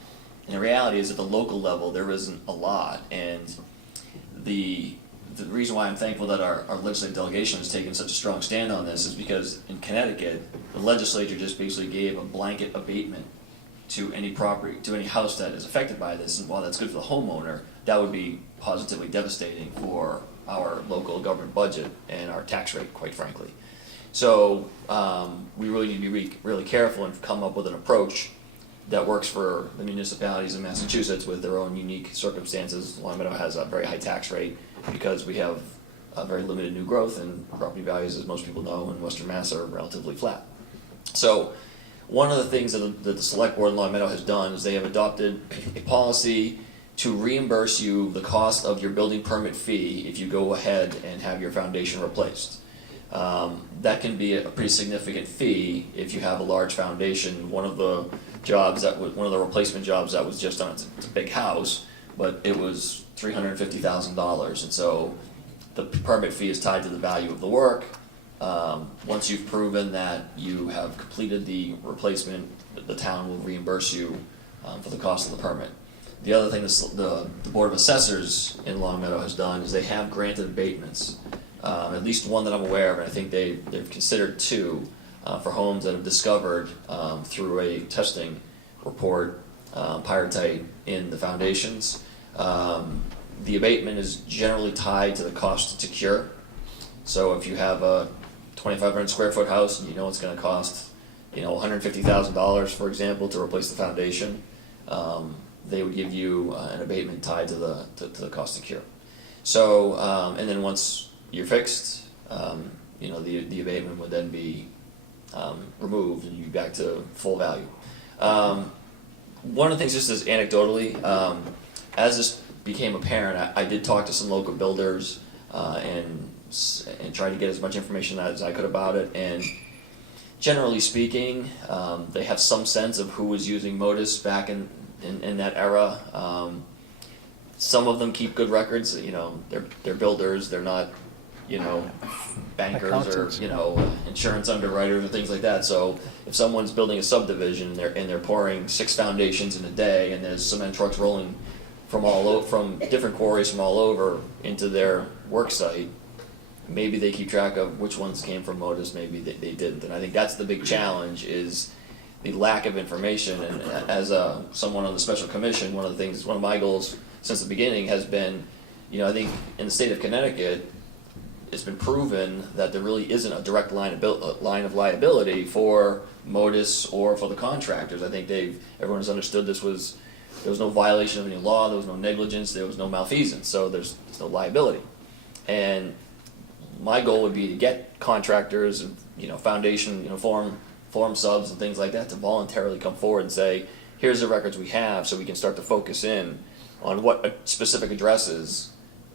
And the reality is, at the local level, there isn't a lot, and the reason why I'm thankful that our legislative delegation has taken such a strong stand on this is because in Connecticut, the legislature just basically gave a blanket abatement to any property, to any house that is affected by this, and while that's good for the homeowner, that would be positively devastating for our local government budget and our tax rate, quite frankly. So we really need to be really careful and come up with an approach that works for the municipalities in Massachusetts with their own unique circumstances. Longmeadow has a very high tax rate because we have a very limited new growth, and property values, as most people know, in Western Mass are relatively flat. So one of the things that the select board in Longmeadow has done is they have adopted a policy to reimburse you the cost of your building permit fee if you go ahead and have your foundation replaced. That can be a pretty significant fee if you have a large foundation. One of the replacement jobs that was just done, it's a big house, but it was $350,000, and so the permit fee is tied to the value of the work. Once you've proven that you have completed the replacement, the town will reimburse you for the cost of the permit. The other thing the Board of Assessors in Longmeadow has done is they have granted abatements, at least one that I'm aware of, and I think they've considered two for homes that have discovered through a testing report pyrite in the foundations. The abatement is generally tied to the cost to cure. So if you have a 2,500 square foot house and you know it's going to cost $150,000, for example, to replace the foundation, they would give you an abatement tied to the cost to cure. So and then once you're fixed, the abatement would then be removed and you'd be back to full value. One of the things, just as anecdotally, as this became apparent, I did talk to some local builders and try to get as much information as I could about it. And generally speaking, they have some sense of who was using Modus back in that era. Some of them keep good records. They're builders. They're not, bankers or insurance underwriters or things like that. So if someone's building a subdivision and they're pouring 6 foundations in a day, and there's cement trucks rolling from different quarries from all over into their work site, maybe they keep track of which ones came from Modus, maybe they didn't. And I think that's the big challenge, is the lack of information. And as someone on the special commission, one of my goals since the beginning has been, I think in the state of Connecticut, it's been proven that there really isn't a direct line of liability for Modus or for the contractors. I think everyone has understood there was no violation of any law, there was no negligence, there was no malfeasance, so there's no liability. And my goal would be to get contractors and foundation, form subs and things like that to voluntarily come forward and say, here's the records we have, so we can start to focus in on what specific addresses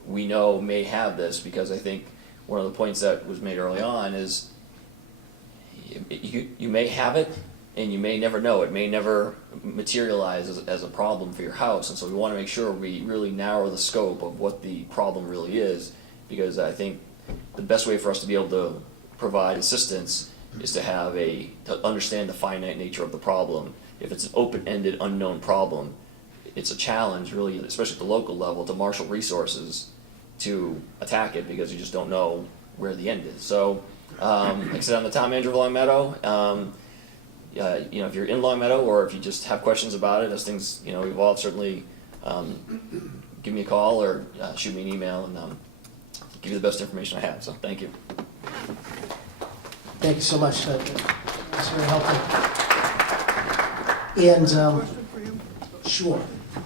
we know may have this, because I think one of the points that was made early on is you may have it and you may never know. It may never materialize as a problem for your house, and so we want to make sure we really narrow the scope of what the problem really is, because I think the best way for us to be able to provide assistance is to understand the finite nature of the problem. If it's an open-ended, unknown problem, it's a challenge, really, especially at the local level, to marshal resources to attack it, because you just don't know where the end is. So, like I said, I'm the town manager of Long Meadow. If you're in Long Meadow, or if you just have questions about it, as things evolve, certainly give me a call or shoot me an email, and give you the best information I have. So, thank you. Thank you so much. That's very helpful. And, Question for you. sure.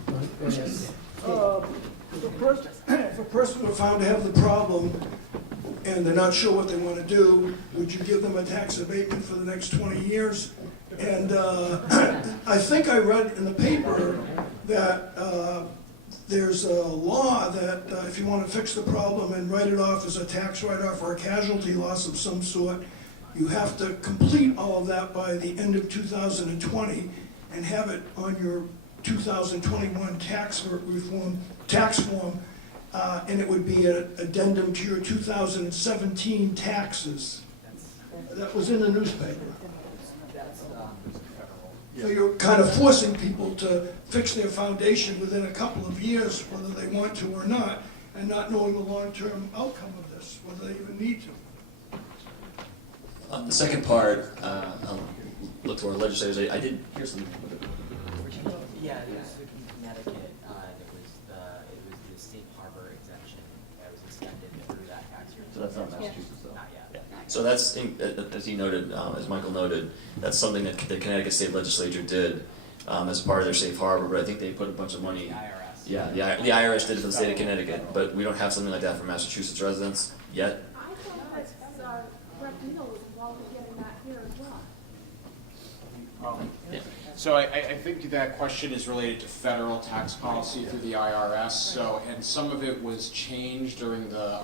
Go ahead. If a person were found to have the problem and they're not sure what they want to do, would you give them a tax abatement for the next 20 years? And I think I read in the paper that there's a law that if you want to fix the problem and write it off as a tax write-off or a casualty loss of some sort, you have to complete all of that by the end of 2020 and have it on your 2021 tax form, and it would be an addendum to your 2017 taxes. That was in the newspaper. So you're kind of forcing people to fix their foundation within a couple of years, whether they want to or not, and not knowing the long-term outcome of this, whether they even need to. The second part, I'll look to our legislators. I did hear some. Yeah, it was in Connecticut. It was the safe harbor exemption that was extended through that tax year. So that's not Massachusetts, though. Not yet. Yeah. So that's, as he noted, as Michael noted, that's something that the Connecticut State Legislature did as part of their safe harbor. But I think they put a bunch of money. The IRS. Yeah, the IRS did it for the state of Connecticut, but we don't have something like that for Massachusetts residents yet. I thought that Rep. Neal was involved in getting that here as well. Yeah. So I think that question is related to federal tax policy through the IRS. So, and some of it was changed during the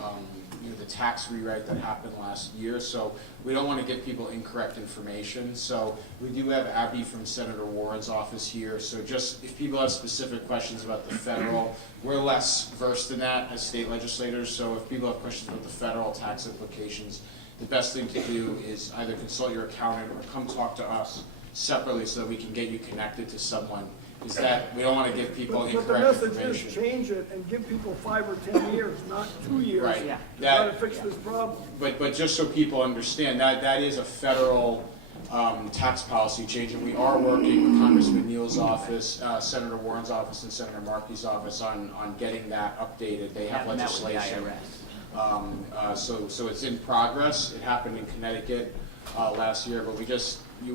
tax rewrite that happened last year. So we don't want to give people incorrect information. So we do have Abby from Senator Warren's office here. So just if people have specific questions about the federal, we're less versed in that as state legislators. So if people have questions about the federal tax implications, the best thing to do is either consult your accountant or come talk to us separately so that we can get you connected to someone. Is that we don't want to give people incorrect But the message information. is change it and give people 5 or 10 years, not 2 years. Right. To That- try to fix this problem. But just so people understand, that is a federal tax policy change, and we are working with Congressman Neal's office, Senator Warren's office, and Senator Markey's office on getting that updated. They have legislation. So it's in progress. It happened in Connecticut last year, but we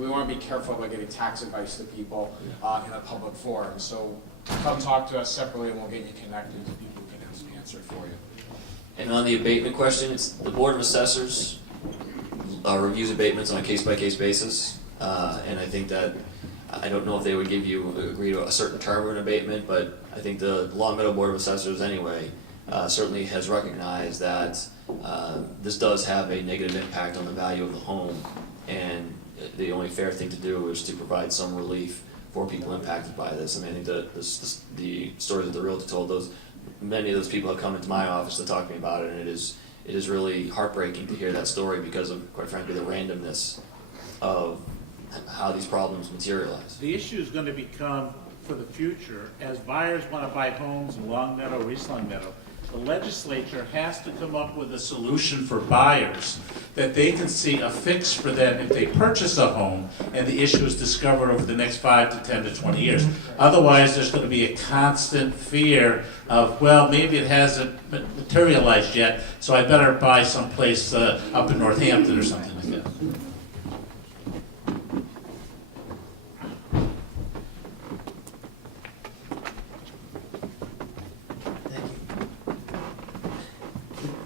want to be careful about getting tax advice to people in a public forum. So come talk to us separately, and we'll get you connected to people who can answer it for you. And on the abatement question, it's the Board of Assessors reviews abatements on a case-by-case basis, and I think that, I don't know if they would agree to a certain term of an abatement, but I think the Long Meadow Board of Assessors anyway certainly has recognized that this does have a negative impact on the value of the home, and the only fair thing to do is to provide some relief for people impacted by this. I mean, I think the stories that the realtor told, many of those people have come into my office to talk to me about it, and it is really heartbreaking to hear that story because of, quite frankly, the randomness of how these problems materialize. The issue is going to become, for the future, as buyers want to buy homes in Long Meadow or East Long Meadow, The legislature has to come up with a solution for buyers that they can see a fix for them if they purchase a home and the issue is discovered over the next 5 to 10 to 20 years. Otherwise, there's going to be a constant fear of, well, maybe it hasn't materialized yet, so I better buy someplace up in Northampton or something like that. Thank you.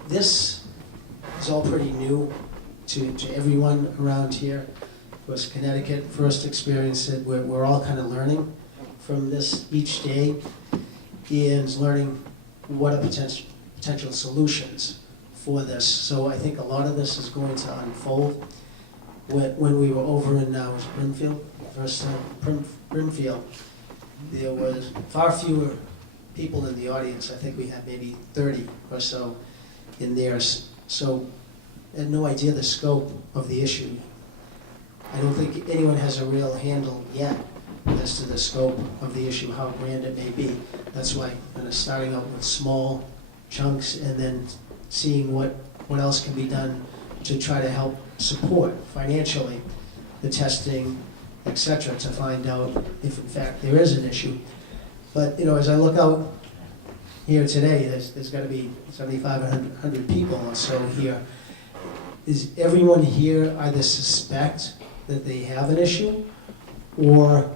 This is all pretty new to everyone around here. Of course, Connecticut first experienced it. We're all kind of learning from this each day and learning what are potential solutions for this. So I think a lot of this is going to unfold. When we were over in Brimfield, Brimfield, there was far fewer people in the audience. I think we had maybe 30 or so in there. So I had no idea the scope of the issue. I don't think anyone has a real handle yet as to the scope of the issue, how grand it may be. That's why kind of starting out with small chunks and then seeing what else can be done to try to help support financially the testing, etc., to find out if in fact there is an issue. But as I look out here today, there's got to be 7,500 people or so here. Is everyone here either suspect that they have an issue, or are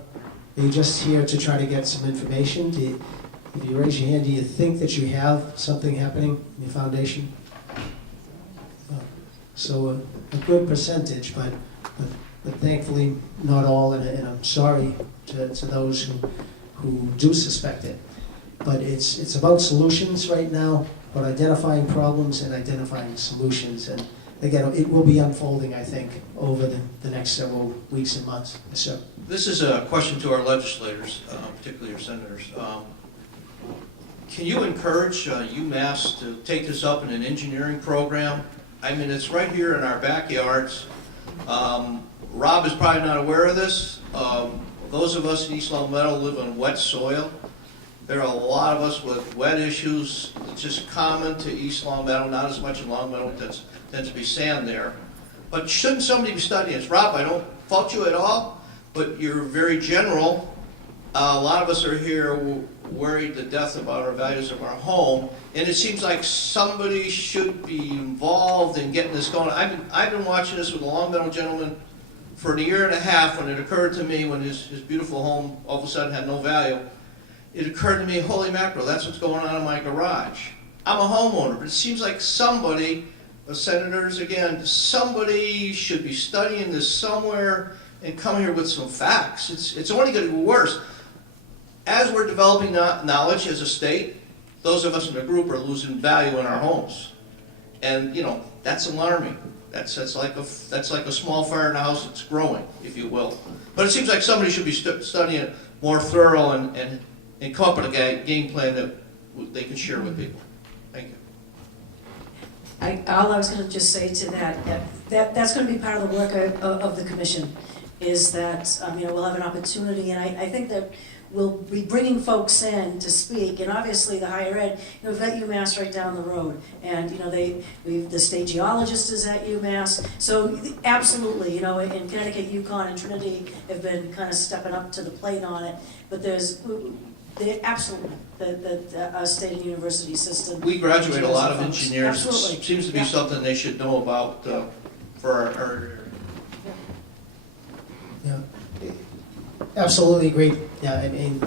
you just here to try to get some information? If you raise your hand, do you think that you have something happening in your foundation? So a good percentage, but thankfully not all, and I'm sorry to those who do suspect it. But it's about solutions right now, about identifying problems and identifying solutions. And again, it will be unfolding, I think, over the next several weeks and months. Yes, sir. This is a question to our legislators, particularly your senators. Can you encourage UMass to take this up in an engineering program? I mean, it's right here in our backyards. Rob is probably not aware of this. Those of us in East Long Meadow live on wet soil. There are a lot of us with wet issues. It's just common to East Long Meadow, not as much in Long Meadow. Tends to be sand there. But shouldn't somebody be studying this? Rob, I don't fault you at all, but you're very general. A lot of us are here worried to death about our values of our home, and it seems like somebody should be involved in getting this going. I've been watching this with a Long Meadow gentleman for a year and a half when it occurred to me, when his beautiful home all of a sudden had no value. It occurred to me, holy mackerel, that's what's going on in my garage. I'm a homeowner, but it seems like somebody, senators again, somebody should be studying this somewhere and come here with some facts. It's only going to get worse. As we're developing knowledge as a state, those of us in the group are losing value in our homes. And, that's alarming. That's like a small fire in a house that's growing, if you will. But it seems like somebody should be studying it more thorough and come up with a game plan that they can share with people. Thank you. All I was going to just say to that's going to be part of the work of the commission, is that we'll have an opportunity, and I think that we'll be bringing folks in to speak, and obviously the higher ed, we've got UMass right down the road, and the state geologist is at UMass, so absolutely, in Connecticut, UConn, and Trinity have been kind of stepping up to the plate on it, but absolutely, the state and university system. We graduate a lot of engineers. Absolutely. It seems to be something they should know about for our Yeah, absolutely agree. Yeah, I mean,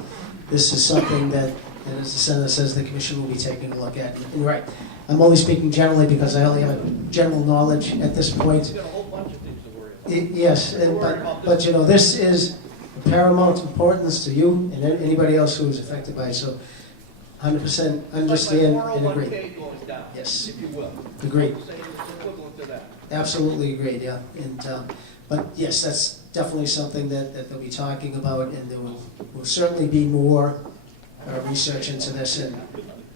this is something that, as the senator says, the commission will be taking a look at. And right, I'm only speaking generally because I only have a general knowledge at this point. You've got a whole bunch of things to worry about. Yes, but this is of paramount importance to you and anybody else who is affected by it. So, 100% understand and agree. 401k going down, Yes, if you will. agreed. I'm saying it's equivalent to that. Absolutely agreed. Yeah, and but yes, that's definitely something that they'll be talking about, and there will certainly be more research into this and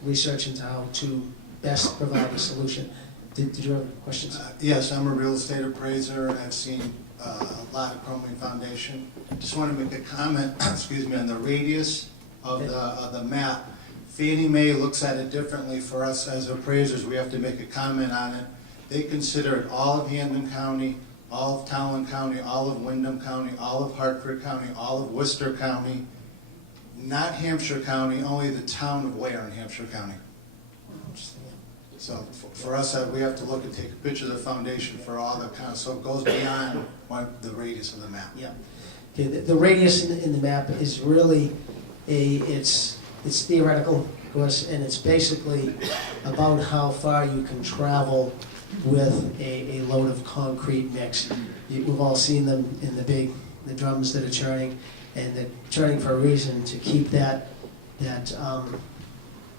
research into how to best provide a solution. Did you have questions? Yes, I'm a real estate appraiser. I've seen a lot of Crumbling Foundation. Just want to make a comment, excuse me, on the radius of the map. Fannie Mae looks at it differently. For us as appraisers, we have to make a comment on it. They consider it all of Hampden County, all of Talon County, all of Windham County, all of Hartford County, all of Worcester County, not Hampshire County, only the town of Ware in Hampshire County. So for us, we have to look and take a picture of the foundation for all the counties, so it goes beyond the radius of the map. Yeah. Okay, the radius in the map is really it's theoretical, of course, and it's basically about how far you can travel with a load of concrete mix. We've all seen them in the drums that are churning, and they're churning for a reason, to keep that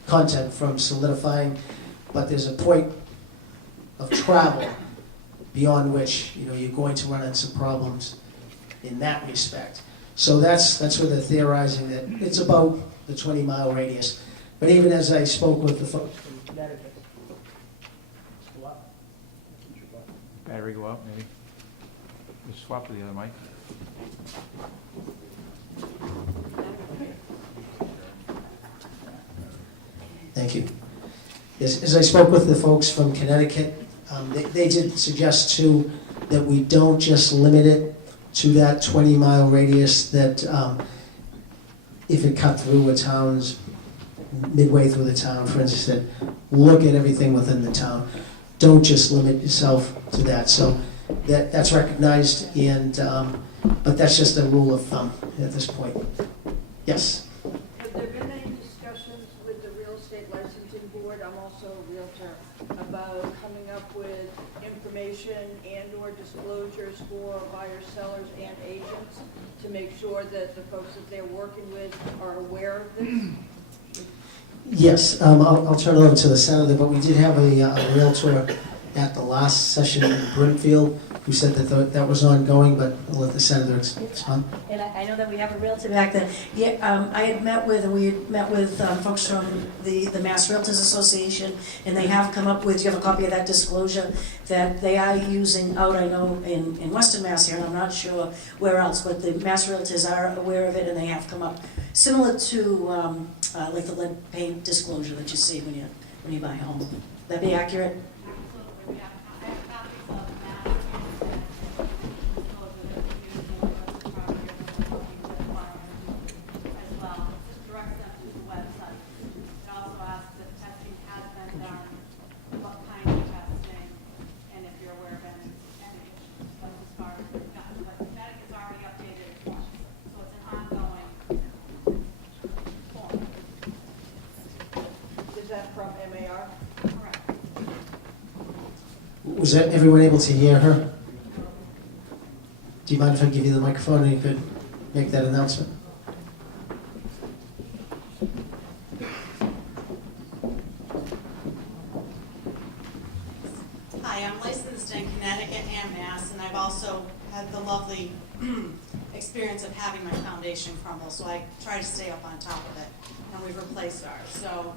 content from solidifying. But there's a point of travel beyond which you're going to run into some problems in that respect. So that's where they're theorizing that it's about the 20-mile radius. But even as I spoke with the folks from Connecticut, battery go out, maybe. Just swap to the other mic. thank you. As I spoke with the folks from Connecticut, they did suggest too that we don't just limit it to that 20-mile radius, that if it cut through a town's midway through the town, for instance, that look at everything within the town. Don't just limit yourself to that. So that's recognized, and but that's just a rule of thumb at this point. Yes? Have there been any discussions with the real estate licensing board, I'm also a realtor, about coming up with information and/or disclosures for buyers, sellers, and agents to make sure that the folks that they're working with are aware of this? Yes, I'll turn it over to the senator, but we did have a realtor at the last session in Brimfield who said that that was ongoing, but I'll let the senator respond. And I know that we have a realtor back then. Yeah, we had met with folks from the Mass Realtors Association, and they have come up with, do you have a copy of that disclosure, that they are using out, I know, in Western Mass here, and I'm not sure where else, but the Mass Realtors are aware of it, and they have come up, similar to like the lead paint disclosure that you see when you buy a home. That be accurate? Was that everyone able to hear her? Do you mind if I give you the microphone and you could make that announcement? Hi, I'm licensed in Connecticut and Mass, and I've also had the lovely experience of having my foundation crumble, so I try to stay up on top of it, and we've replaced ours. So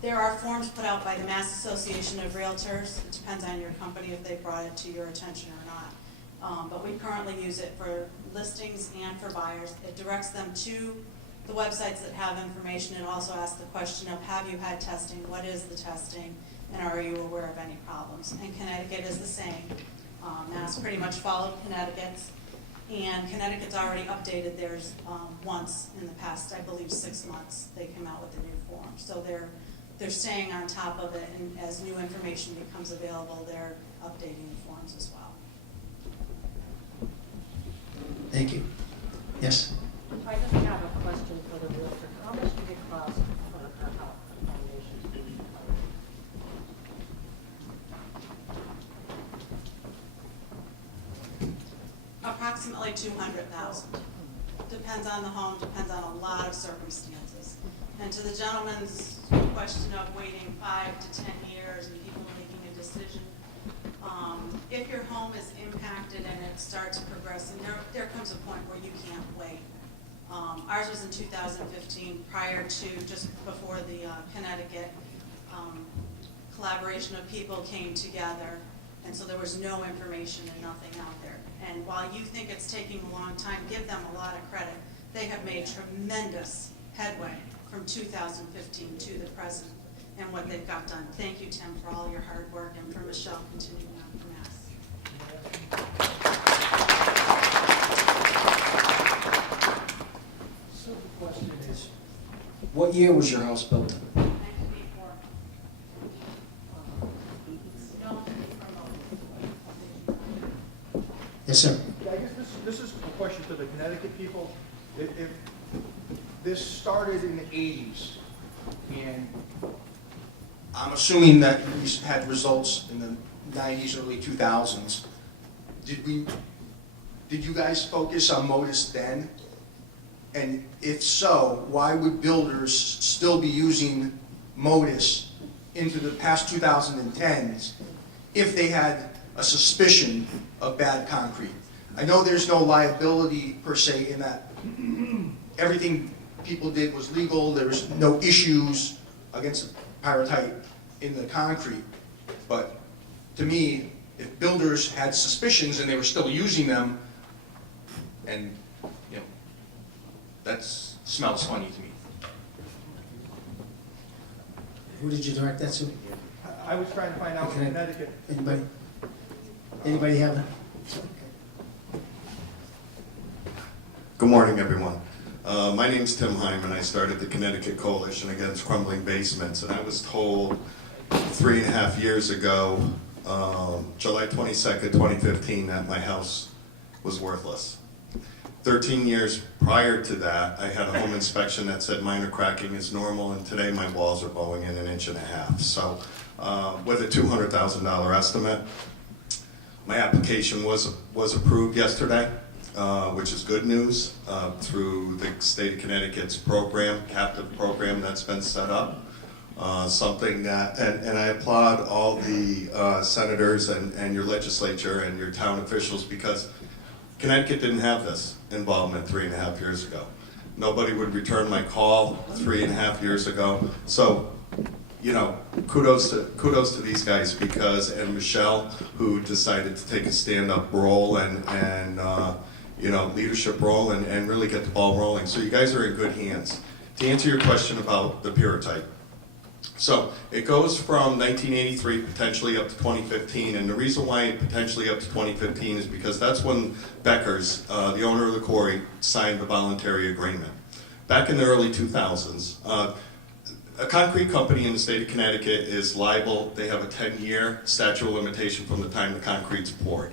there are forms put out by the Mass Association of Realtors. It depends on your company if they brought it to your attention or not. But we currently use it for listings and for buyers. It directs them to the websites that have information. It also asks the question of, have you had testing? What is the testing? And are you aware of any problems? And Connecticut is the same. Mass pretty much followed Connecticut's. And Connecticut's already updated theirs once in the past, I believe, 6 months. They came out with a new form. So they're staying on top of it, and as new information becomes available, they're updating the forms as well. Thank you. Yes? I just have a question for the realtor. How much did it cost for her foundation to be Approximately $200,000. Depends on the home, depends on a lot of circumstances. And to the gentleman's question of waiting 5 to 10 years and people making a decision, if your home is impacted and it starts progressing, there comes a point where you can't wait. Ours was in 2015, prior to, just before the Connecticut collaboration of people came together, and so there was no information and nothing out there. And while you think it's taking a long time, give them a lot of credit. They have made tremendous headway from 2015 to the present and what they've got done. Thank you, Tim, for all your hard work, and for Michelle continuing on for Mass. So the question is, what year was your house built? 1984. Yes, sir. Yeah, I guess this is a question to the Connecticut people. If this started in the 80s, and I'm assuming that we had results in the 90s, early 2000s, did you guys focus on Modus then? And if so, why would builders still be using Modus into the past 2010s if they had a suspicion of bad concrete? I know there's no liability per se in that everything people did was legal, there was no issues against pyrrhotite in the concrete. But to me, if builders had suspicions and they were still using them, and you know, that smells funny to me. Who did you direct that to? I was trying to find out in Connecticut. Anybody? Anybody have it? Good morning, everyone. My name's Tim Hyman. I started the Connecticut Coalition Against Crumbling Basements, and I was told 3.5 years ago, July 22nd, 2015, that my house was worthless. 13 years prior to that, I had a home inspection that said minor cracking is normal, and today my walls are bowing in 1.5 inches. So with a $200,000 estimate, my application was approved yesterday, which is good news, through the state of Connecticut's program, captive program that's been set up. Something that, and I applaud all the senators and your legislature and your town officials, because Connecticut didn't have this involvement 3.5 years ago. Nobody would return my call 3.5 years ago. So, you know, kudos to these guys, because, and Michelle, who decided to take a stand-up role and you know, leadership role and really get the ball rolling. So you guys are in good hands. To answer your question about the pyrrhotite. So it goes from 1983 potentially up to 2015, and the reason why potentially up to 2015 is because that's when Becker's, the owner of the quarry, signed the voluntary agreement. Back in the early 2000s, a concrete company in the state of Connecticut is liable. They have a 10-year statute of limitation from the time the concrete's poured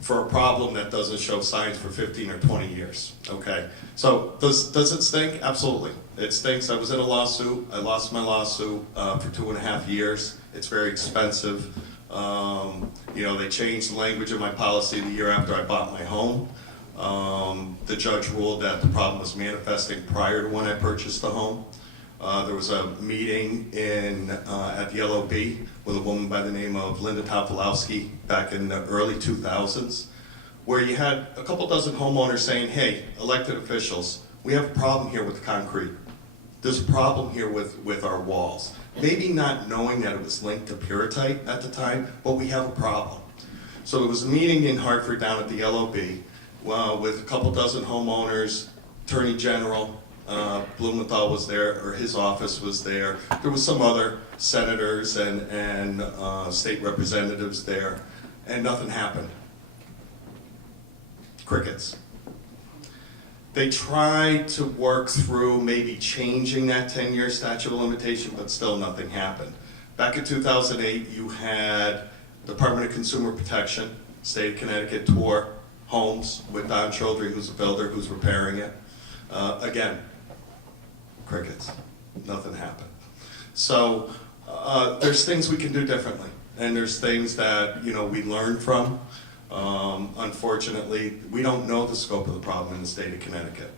for a problem that doesn't show signs for 15 or 20 years, okay? So does it stink? Absolutely. It stinks. I was in a lawsuit. I lost my lawsuit for 2.5 years. It's very expensive. You know, they changed the language of my policy the year after I bought my home. The judge ruled that the problem was manifesting prior to when I purchased the home. There was a meeting at the LOB with a woman by the name of Linda Topolowski back in the early 2000s, where you had a couple dozen homeowners saying, hey, elected officials, we have a problem here with the concrete. There's a problem here with our walls. Maybe not knowing that it was linked to pyrrhotite at the time, but we have a problem. So there was a meeting in Hartford down at the LOB with a couple dozen homeowners, Attorney General, Blumenthal was there, or his office was there. There was some other senators and state representatives there, and nothing happened. Crickets. They tried to work through maybe changing that 10-year statute of limitation, but still nothing happened. Back in 2008, you had Department of Consumer Protection, state of Connecticut, tour homes with Don Childry, who's a builder, who's repairing it. Again, crickets. Nothing happened. So there's things we can do differently, and there's things that, you know, we learn from. Unfortunately, we don't know the scope of the problem in the state of Connecticut.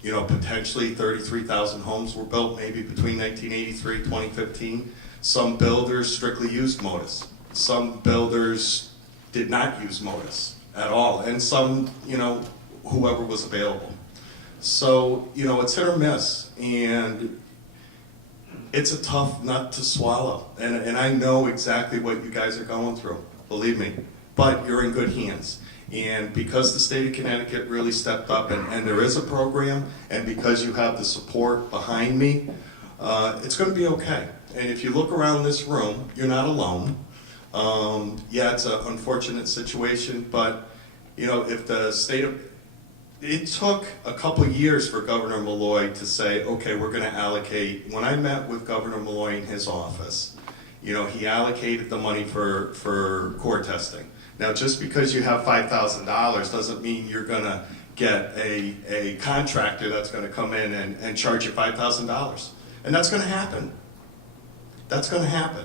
You know, potentially 33,000 homes were built maybe between 1983 and 2015. Some builders strictly used Modus. Some builders did not use Modus at all, and some, you know, whoever was available. So, you know, it's hit or miss, and it's a tough nut to swallow. And I know exactly what you guys are going through, believe me, but you're in good hands. And because the state of Connecticut really stepped up, and there is a program, and because you have the support behind me, it's going to be okay. And if you look around this room, you're not alone. Yeah, it's an unfortunate situation, but you know, if the state of, it took a couple years for Governor Malloy to say, okay, we're going to allocate. When I met with Governor Malloy in his office, you know, he allocated the money for core testing. Now, just because you have $5,000 doesn't mean you're going to get a contractor that's going to come in and charge you $5,000. And that's going to happen. That's going to happen.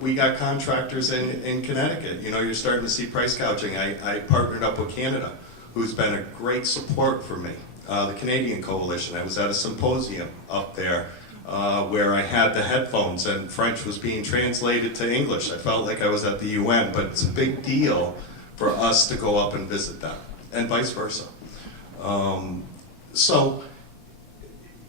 We got contractors in Connecticut. You know, you're starting to see price gouging. I partnered up with Canada, who's been a great support for me. The Canadian Coalition. I was at a symposium up there where I had the headphones and French was being translated to English. I felt like I was at the UN, but it's a big deal for us to go up and visit them, and vice versa. So,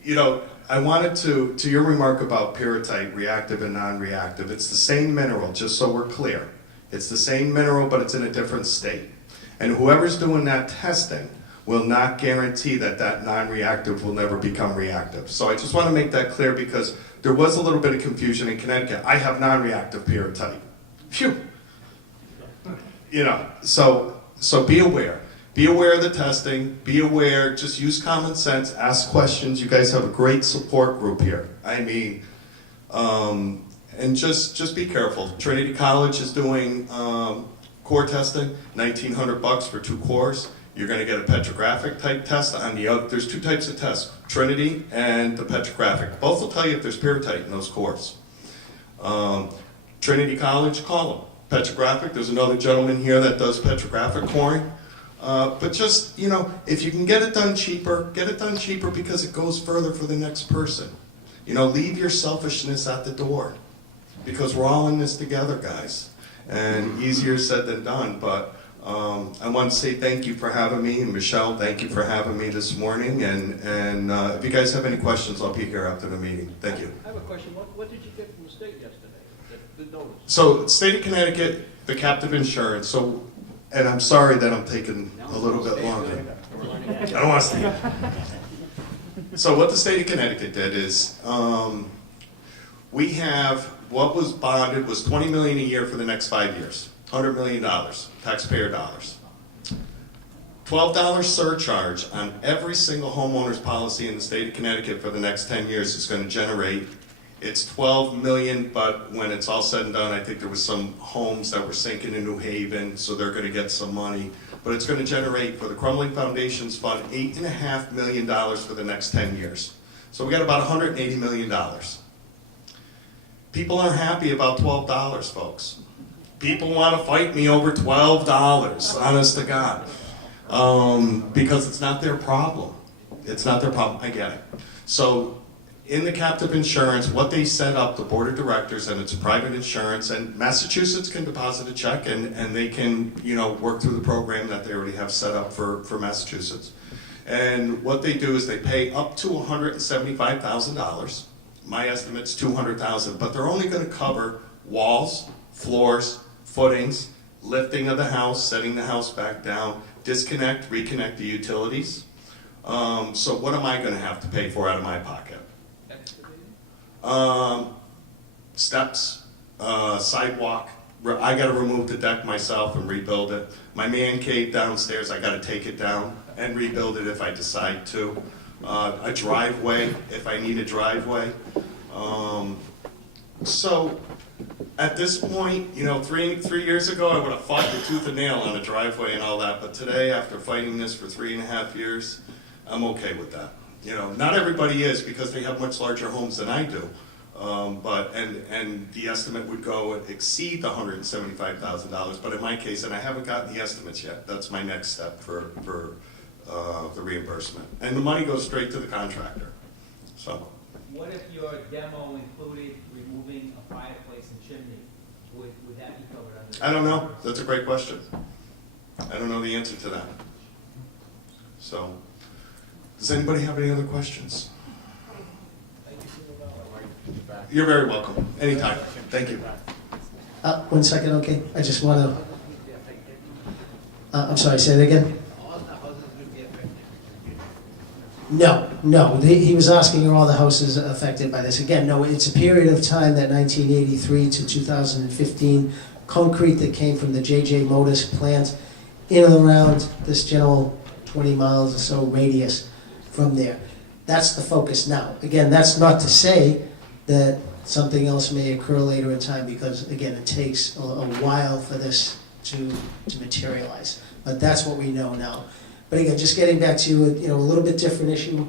you know, I wanted to your remark about pyrrhotite, reactive and non-reactive, it's the same mineral, just so we're clear. It's the same mineral, but it's in a different state. And whoever's doing that testing will not guarantee that that non-reactive will never become reactive. So I just want to make that clear because there was a little bit of confusion in Connecticut. I have non-reactive pyrrhotite. Phew. You know, so be aware. Be aware of the testing, be aware, just use common sense, ask questions. You guys have a great support group here. I mean, and just be careful. Trinity College is doing core testing, $1,900 for 2 cores. You're going to get a petrographic type test on the other. There's 2 types of tests, Trinity and the petrographic. Both will tell you if there's pyrrhotite in those cores. Trinity College, call them. Petrographic, there's another gentleman here that does petrographic coring. But just, you know, if you can get it done cheaper because it goes further for the next person. You know, leave your selfishness at the door because we're all in this together, guys. And easier said than done, but I want to say thank you for having me, and Michelle, thank you for having me this morning. And if you guys have any questions, I'll be here after the meeting. Thank you. I have a question. What did you get from the state yesterday? The notice? So, state of Connecticut, the captive insurance. So, and I'm sorry that I'm taking a little bit longer. I don't want to stay. So what the state of Connecticut did is, we have, what was bonded was $20 million a year for the next 5 years. $100 million, taxpayer dollars. $12 surcharge on every single homeowner's policy in the state of Connecticut for the next 10 years is going to generate, it's $12 million, but when it's all said and done, I think there was some homes that were sinking in New Haven, so they're going to get some money. But it's going to generate, for the Crumbling Foundation's fund, $8.5 million for the next 10 years. So we got about $180 million. People aren't happy about $12, folks. People want to fight me over $12, honest to God. Because it's not their problem. It's not their problem, I get it. So in the captive insurance, what they set up, the board of directors, and it's private insurance, and Massachusetts can deposit a check and they can, you know, work through the program that they already have set up for Massachusetts. And what they do is they pay up to $175,000. My estimate's $200,000, but they're only going to cover walls, floors, footings, lifting of the house, setting the house back down, disconnect, reconnect the utilities. So what am I going to have to pay for out of my pocket? Steps, sidewalk. I got to remove the deck myself and rebuild it. My man cave downstairs, I got to take it down and rebuild it if I decide to. A driveway, if I need a driveway. So at this point, you know, three years ago, I would have fought the tooth and nail on a driveway and all that. But today, after fighting this for 3.5 years, I'm okay with that. You know, not everybody is because they have much larger homes than I do. But the estimate would exceed the $175,000. But in my case, and I haven't gotten the estimates yet, that's my next step for the reimbursement. And the money goes straight to the contractor. So. What if your demo included removing a fireplace and chimney? Would that be covered under? I don't know. That's a great question. I don't know the answer to that. So, does anybody have any other questions? You're very welcome. Anytime. Thank you. 1 second, okay? I just want to I'm sorry, say that again? All the houses would be affected. No. He was asking are all the houses affected by this. Again, no, it's a period of time, that 1983 to 2015, concrete that came from the J.J. Motors plant in and around this general 20 miles or so radius from there. That's the focus now. Again, that's not to say that something else may occur later in time, because, again, it takes a while for this to materialize. But that's what we know now. But again, just getting back to a little bit different issue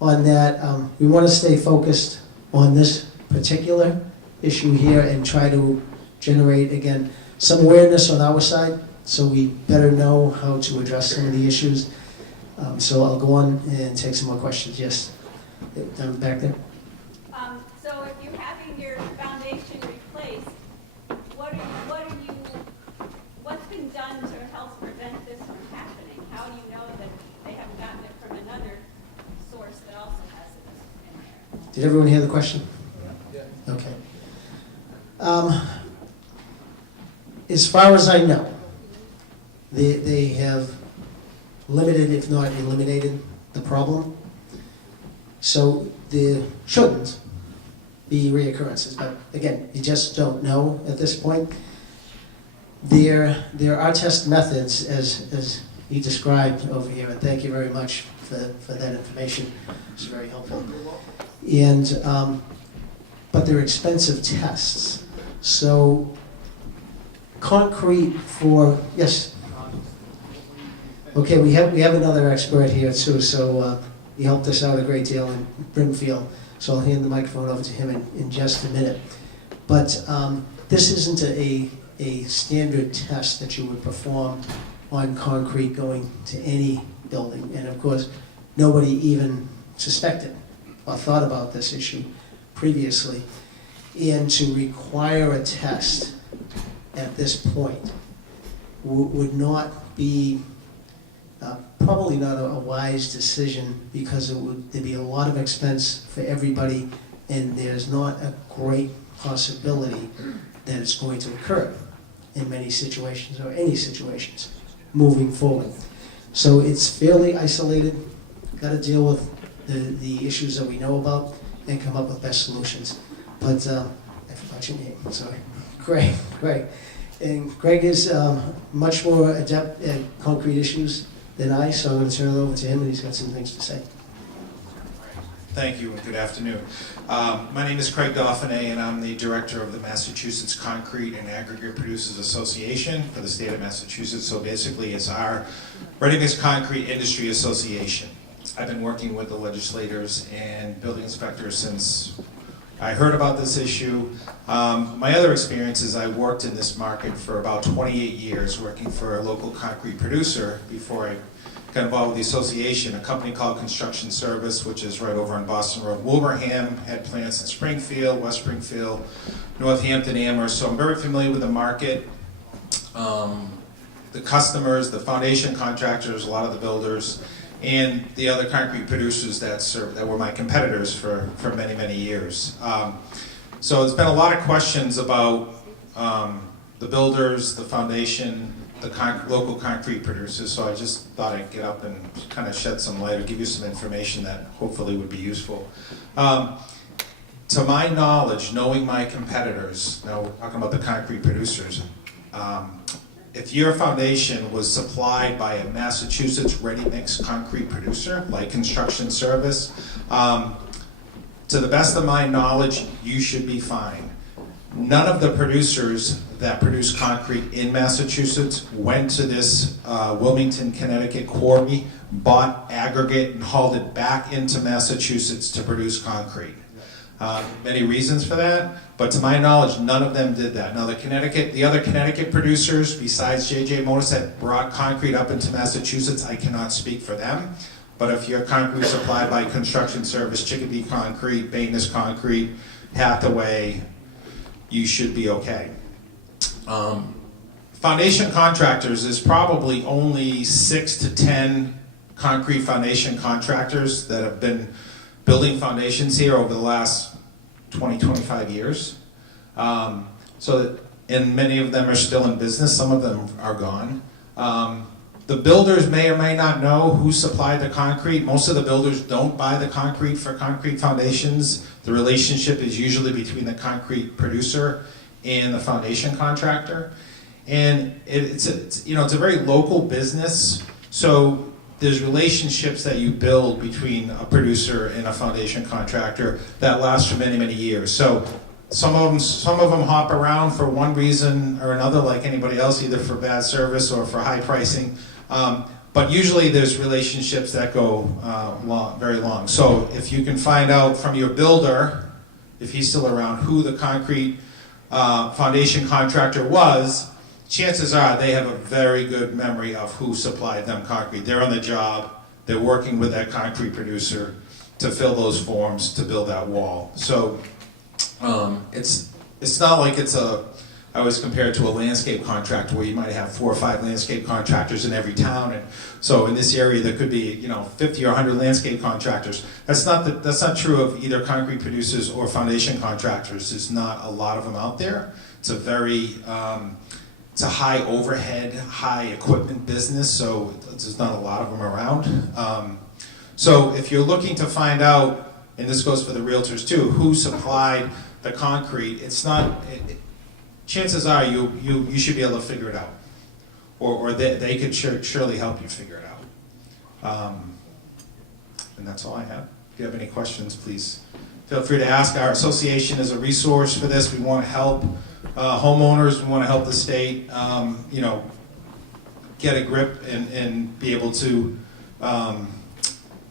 on that. We want to stay focused on this particular issue here and try to generate, again, some awareness on our side so we better know how to address some of the issues. So I'll go on and take some more questions. Yes, down back there. So if you're having your foundation replaced, what's been done to help prevent this from happening? How do you know that they haven't gotten it from another source that also has it in there? Did everyone hear the question? Yeah. Okay. As far as I know, they have limited, if not eliminated, the problem. So there shouldn't be reoccurrences. But again, you just don't know at this point. There are test methods, as you described over here, and thank you very much for that information. It's very helpful. And but they're expensive tests. So concrete for, yes. Okay, we have another expert here too, so he helped us out a great deal in Brimfield. So I'll hand the microphone over to him in just a minute. But this isn't a standard test that you would perform on concrete going to any building. And of course, nobody even suspected or thought about this issue previously. And to require a test at this point would not be, probably not a wise decision, because there'd be a lot of expense for everybody, and there's not a great possibility that it's going to occur in many situations, or any situations, moving forward. So it's fairly isolated. Got to deal with the issues that we know about and come up with best solutions. But I forgot your name, sorry. Greg. And Greg is much more adept at concrete issues than I, so I'm going to turn it over to him, and he's got some things to say. Thank you and good afternoon. My name is Craig Dauphiné, and I'm the director of the Massachusetts Concrete and Aggregate Producers Association for the state of Massachusetts. So basically it's our ready-mix concrete industry association. I've been working with the legislators and building inspectors since I heard about this issue. My other experience is I worked in this market for about 28 years, working for a local concrete producer before I got involved with the association, a company called Construction Service, which is right over on Boston Road. Wilbraham had plants in Springfield, West Springfield, Northampton, Amherst, so I'm very familiar with the market. The customers, the foundation contractors, a lot of the builders, and the other concrete producers that were my competitors for many, many years. So there's been a lot of questions about the builders, the foundation, the local concrete producers, so I just thought I'd get up and kind of shed some light or give you some information that hopefully would be useful. To my knowledge, knowing my competitors, now we're talking about the concrete producers, if your foundation was supplied by a Massachusetts ready-mix concrete producer, like Construction Service, to the best of my knowledge, you should be fine. None of the producers that produce concrete in Massachusetts went to this Wilmington, Connecticut quarry, bought aggregate, and hauled it back into Massachusetts to produce concrete. Many reasons for that, but to my knowledge, none of them did that. Now the other Connecticut producers, besides J.J. Motors, that brought concrete up into Massachusetts, I cannot speak for them. But if your concrete is supplied by Construction Service, Chicopee Concrete, Bainus Concrete, Hathaway, you should be okay. Foundation contractors is probably only 6 to 10 concrete foundation contractors that have been building foundations here over the last 20, 25 years. And many of them are still in business, some of them are gone. The builders may or may not know who supplied the concrete. Most of the builders don't buy the concrete for concrete foundations. The relationship is usually between the concrete producer and the foundation contractor. And it's a very local business, so there's relationships that you build between a producer and a foundation contractor that last for many, many years. So some of them hop around for one reason or another, like anybody else, either for bad service or for high pricing. But usually there's relationships that go very long. So if you can find out from your builder, if he's still around, who the concrete foundation contractor was, chances are they have a very good memory of who supplied them concrete. They're on the job, they're working with that concrete producer to fill those forms to build that wall. So it's not like I always compare it to a landscape contractor where you might have 4 or 5 landscape contractors in every town, and so in this area there could be 50 or 100 landscape contractors. That's not true of either concrete producers or foundation contractors. There's not a lot of them out there. It's it's a high overhead, high equipment business, so there's not a lot of them around. So if you're looking to find out, and this goes for the realtors too, who supplied the concrete, chances are you should be able to figure it out, or they could surely help you figure it out. And that's all I have. If you have any questions, please feel free to ask. Our association is a resource for this. We want to help homeowners. We want to help the state, get a grip and be able to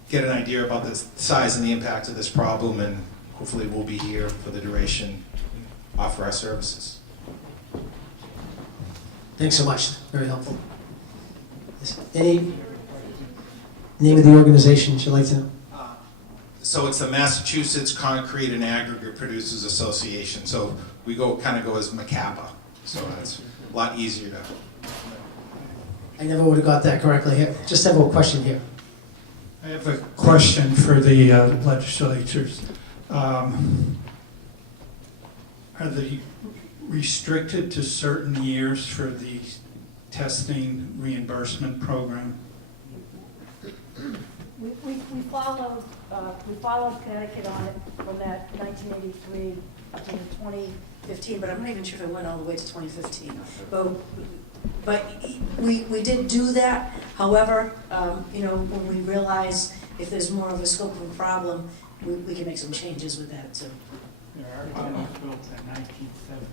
get an idea about the size and the impact of this problem, and hopefully we'll be here for the duration, offer our services. Thanks so much, very helpful. Any name of the organization you'd like to know? So it's the Massachusetts Concrete and Aggregate Producers Association. So we kind of go as MACAPA. So it's a lot easier to. I never would have got that correctly here. Just have a question here. I have a question for the legislatures. Are they restricted to certain years for the testing reimbursement program? We followed Connecticut on it from that 1983 up to 2015, but I'm not even sure if it went all the way to 2015. But we did do that. However, when we realize if there's more of a scope of a problem, we can make some changes with that too. Our town was built in 1975.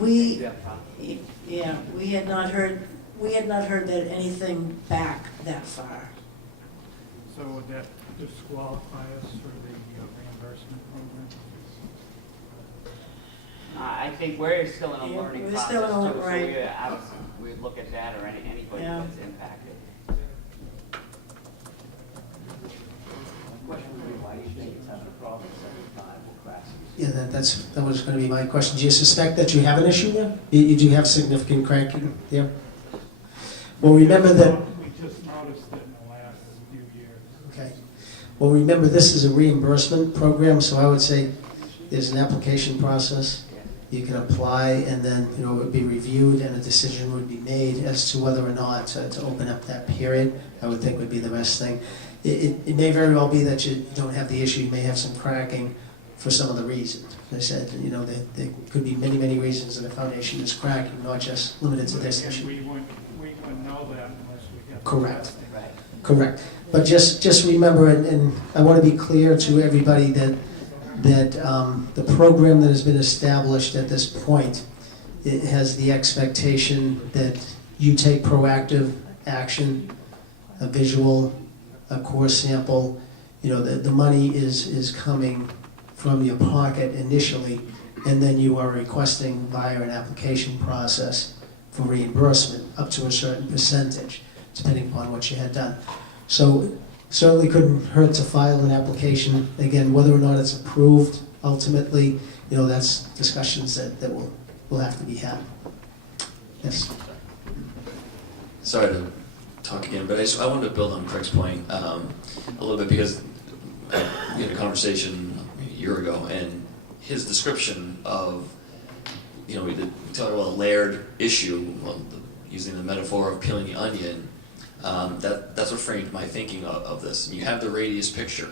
We had not heard that anything back that far. So would that disqualify us for the reimbursement program? I think we're still in a learning process still in a, too, right. so we'd look at that or anybody that's impacted. Question would be why you think it's having a problem 75 will crash. Yeah, that was going to be my question. Do you suspect that you have an issue there? You do have significant cracking there? Well, remember that. We just noticed it in the last few years. Okay. Well, remember this is a reimbursement program, so I would say there's an application process. You can apply, and then it would be reviewed, and a decision would be made as to whether or not to open up that period. I would think would be the best thing. It may very well be that you don't have the issue. You may have some cracking for some of the reasons. As I said, there could be many, many reasons that a foundation is cracking, not just limited to this issue. We wouldn't know that unless we got. Correct. Correct. But just remember, and I want to be clear to everybody that the program that has been established at this point, it has the expectation that you take proactive action, a visual, a core sample. The money is coming from your pocket initially, and then you are requesting via an application process for reimbursement up to a certain percentage, depending upon what you had done. So certainly couldn't hurt to file an application. Again, whether or not it's approved ultimately, that's discussions that will have to be had. Yes. Sorry to talk again, but I wanted to build on Craig's point a little bit, because we had a conversation a year ago, and his description of, we talked about a layered issue. Well, using the metaphor of peeling the onion, that's what framed my thinking of this. You have the radius picture.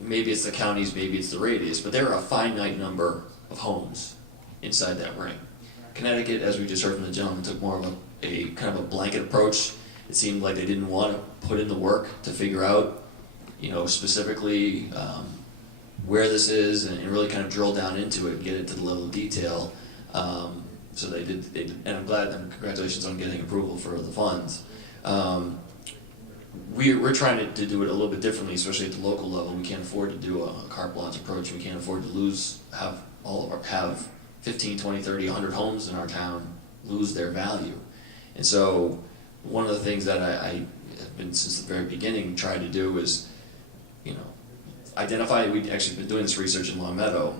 Maybe it's the counties, maybe it's the radius, but there are a finite number of homes inside that ring. Connecticut, as we just heard from the gentleman, took more of a kind of a blanket approach. It seemed like they didn't want to put in the work to figure out, specifically where this is and really kind of drill down into it and get into the level of detail. So they did, and I'm glad, and congratulations on getting approval for the funds. We're trying to do it a little bit differently, especially at the local level. We can't afford to do a carte blanche approach. We can't afford to have 15, 20, 30, 100 homes in our town lose their value. And so one of the things that I have been since the very beginning tried to do is, identify, we've actually been doing this research in Long Meadow,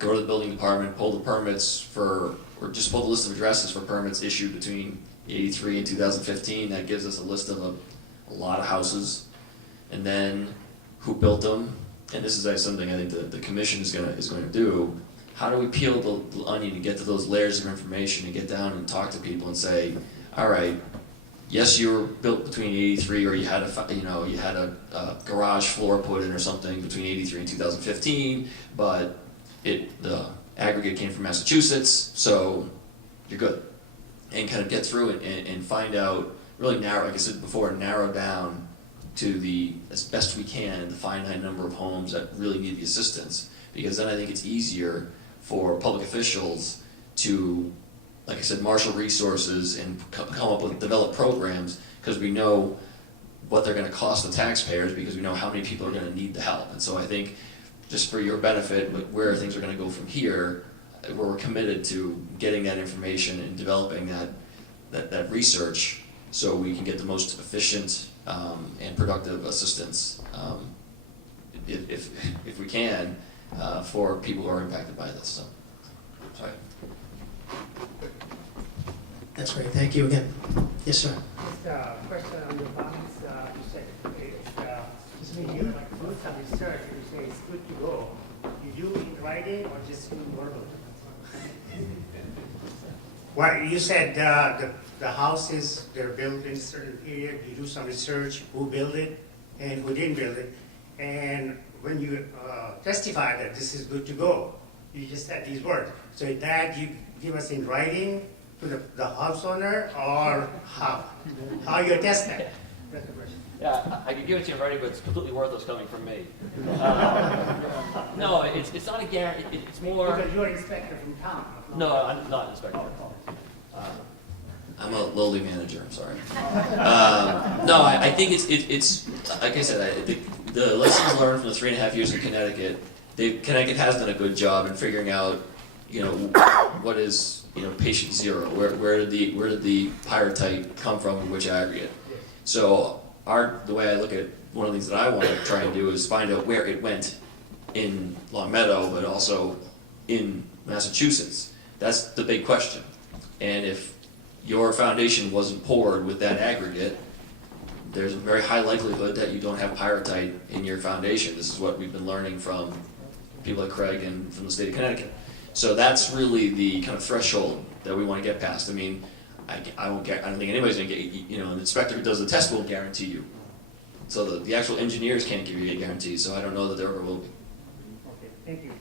go to the building department, pull the permits or just pull the list of addresses for permits issued between 83 and 2015. That gives us a list of a lot of houses, and then who built them. And this is something I think the commission is going to do. How do we peel the onion and get to those layers of information and get down and talk to people and say, all right, yes, you were built between 83, or you had a garage floor put in or something between 83 and 2015, but the aggregate came from Massachusetts, so you're good. And kind of get through it and find out, really narrow, like I said before, narrow down to as best we can, the finite number of homes that really need the assistance. Because then I think it's easier for public officials to, like I said, marshal resources and come up with, develop programs, because we know what they're going to cost the taxpayers, because we know how many people are going to need the help. And so I think, just for your benefit, where things are going to go from here, where we're committed to getting that information and developing that research, so we can get the most efficient and productive assistance, if we can, for people who are impacted by this. So, sorry. That's great, thank you again. Yes, sir. Just a question on the bonds. You said you do some research, you say it's good to go. You do in writing or just in verbal? Well, you said the houses, they're built in a certain period, you do some research, who built it and who didn't build it. And when you testify that this is good to go, you just said these words. So that you give us in writing to the house owner, or how you test that? That's the question. Yeah, I could give it to you in writing, but it's completely worthless coming from me. No, it's not a guarantee. It's more. Because you're an inspector from town. No, I'm not an inspector. I'm a lowly manager. I'm sorry. No, I think it's like I said. The lessons learned from the 3.5 years in Connecticut. Connecticut has done a good job in figuring out, what is patient zero. Where did the pyrite come from and which aggregate? So the way I look at one of the things that I want to try and do is find out where it went in Long Meadow, but also in Massachusetts. That's the big question. And if your foundation wasn't poured with that aggregate, there's a very high likelihood that you don't have pyrite in your foundation. This is what we've been learning from people like Craig and from the state of Connecticut. So that's really the kind of threshold that we want to get past. I mean, I don't think anybody's going to get, an inspector who does the test will guarantee you. So the actual engineers can't give you a guarantee, so I don't know that there ever will be. Okay, thank you.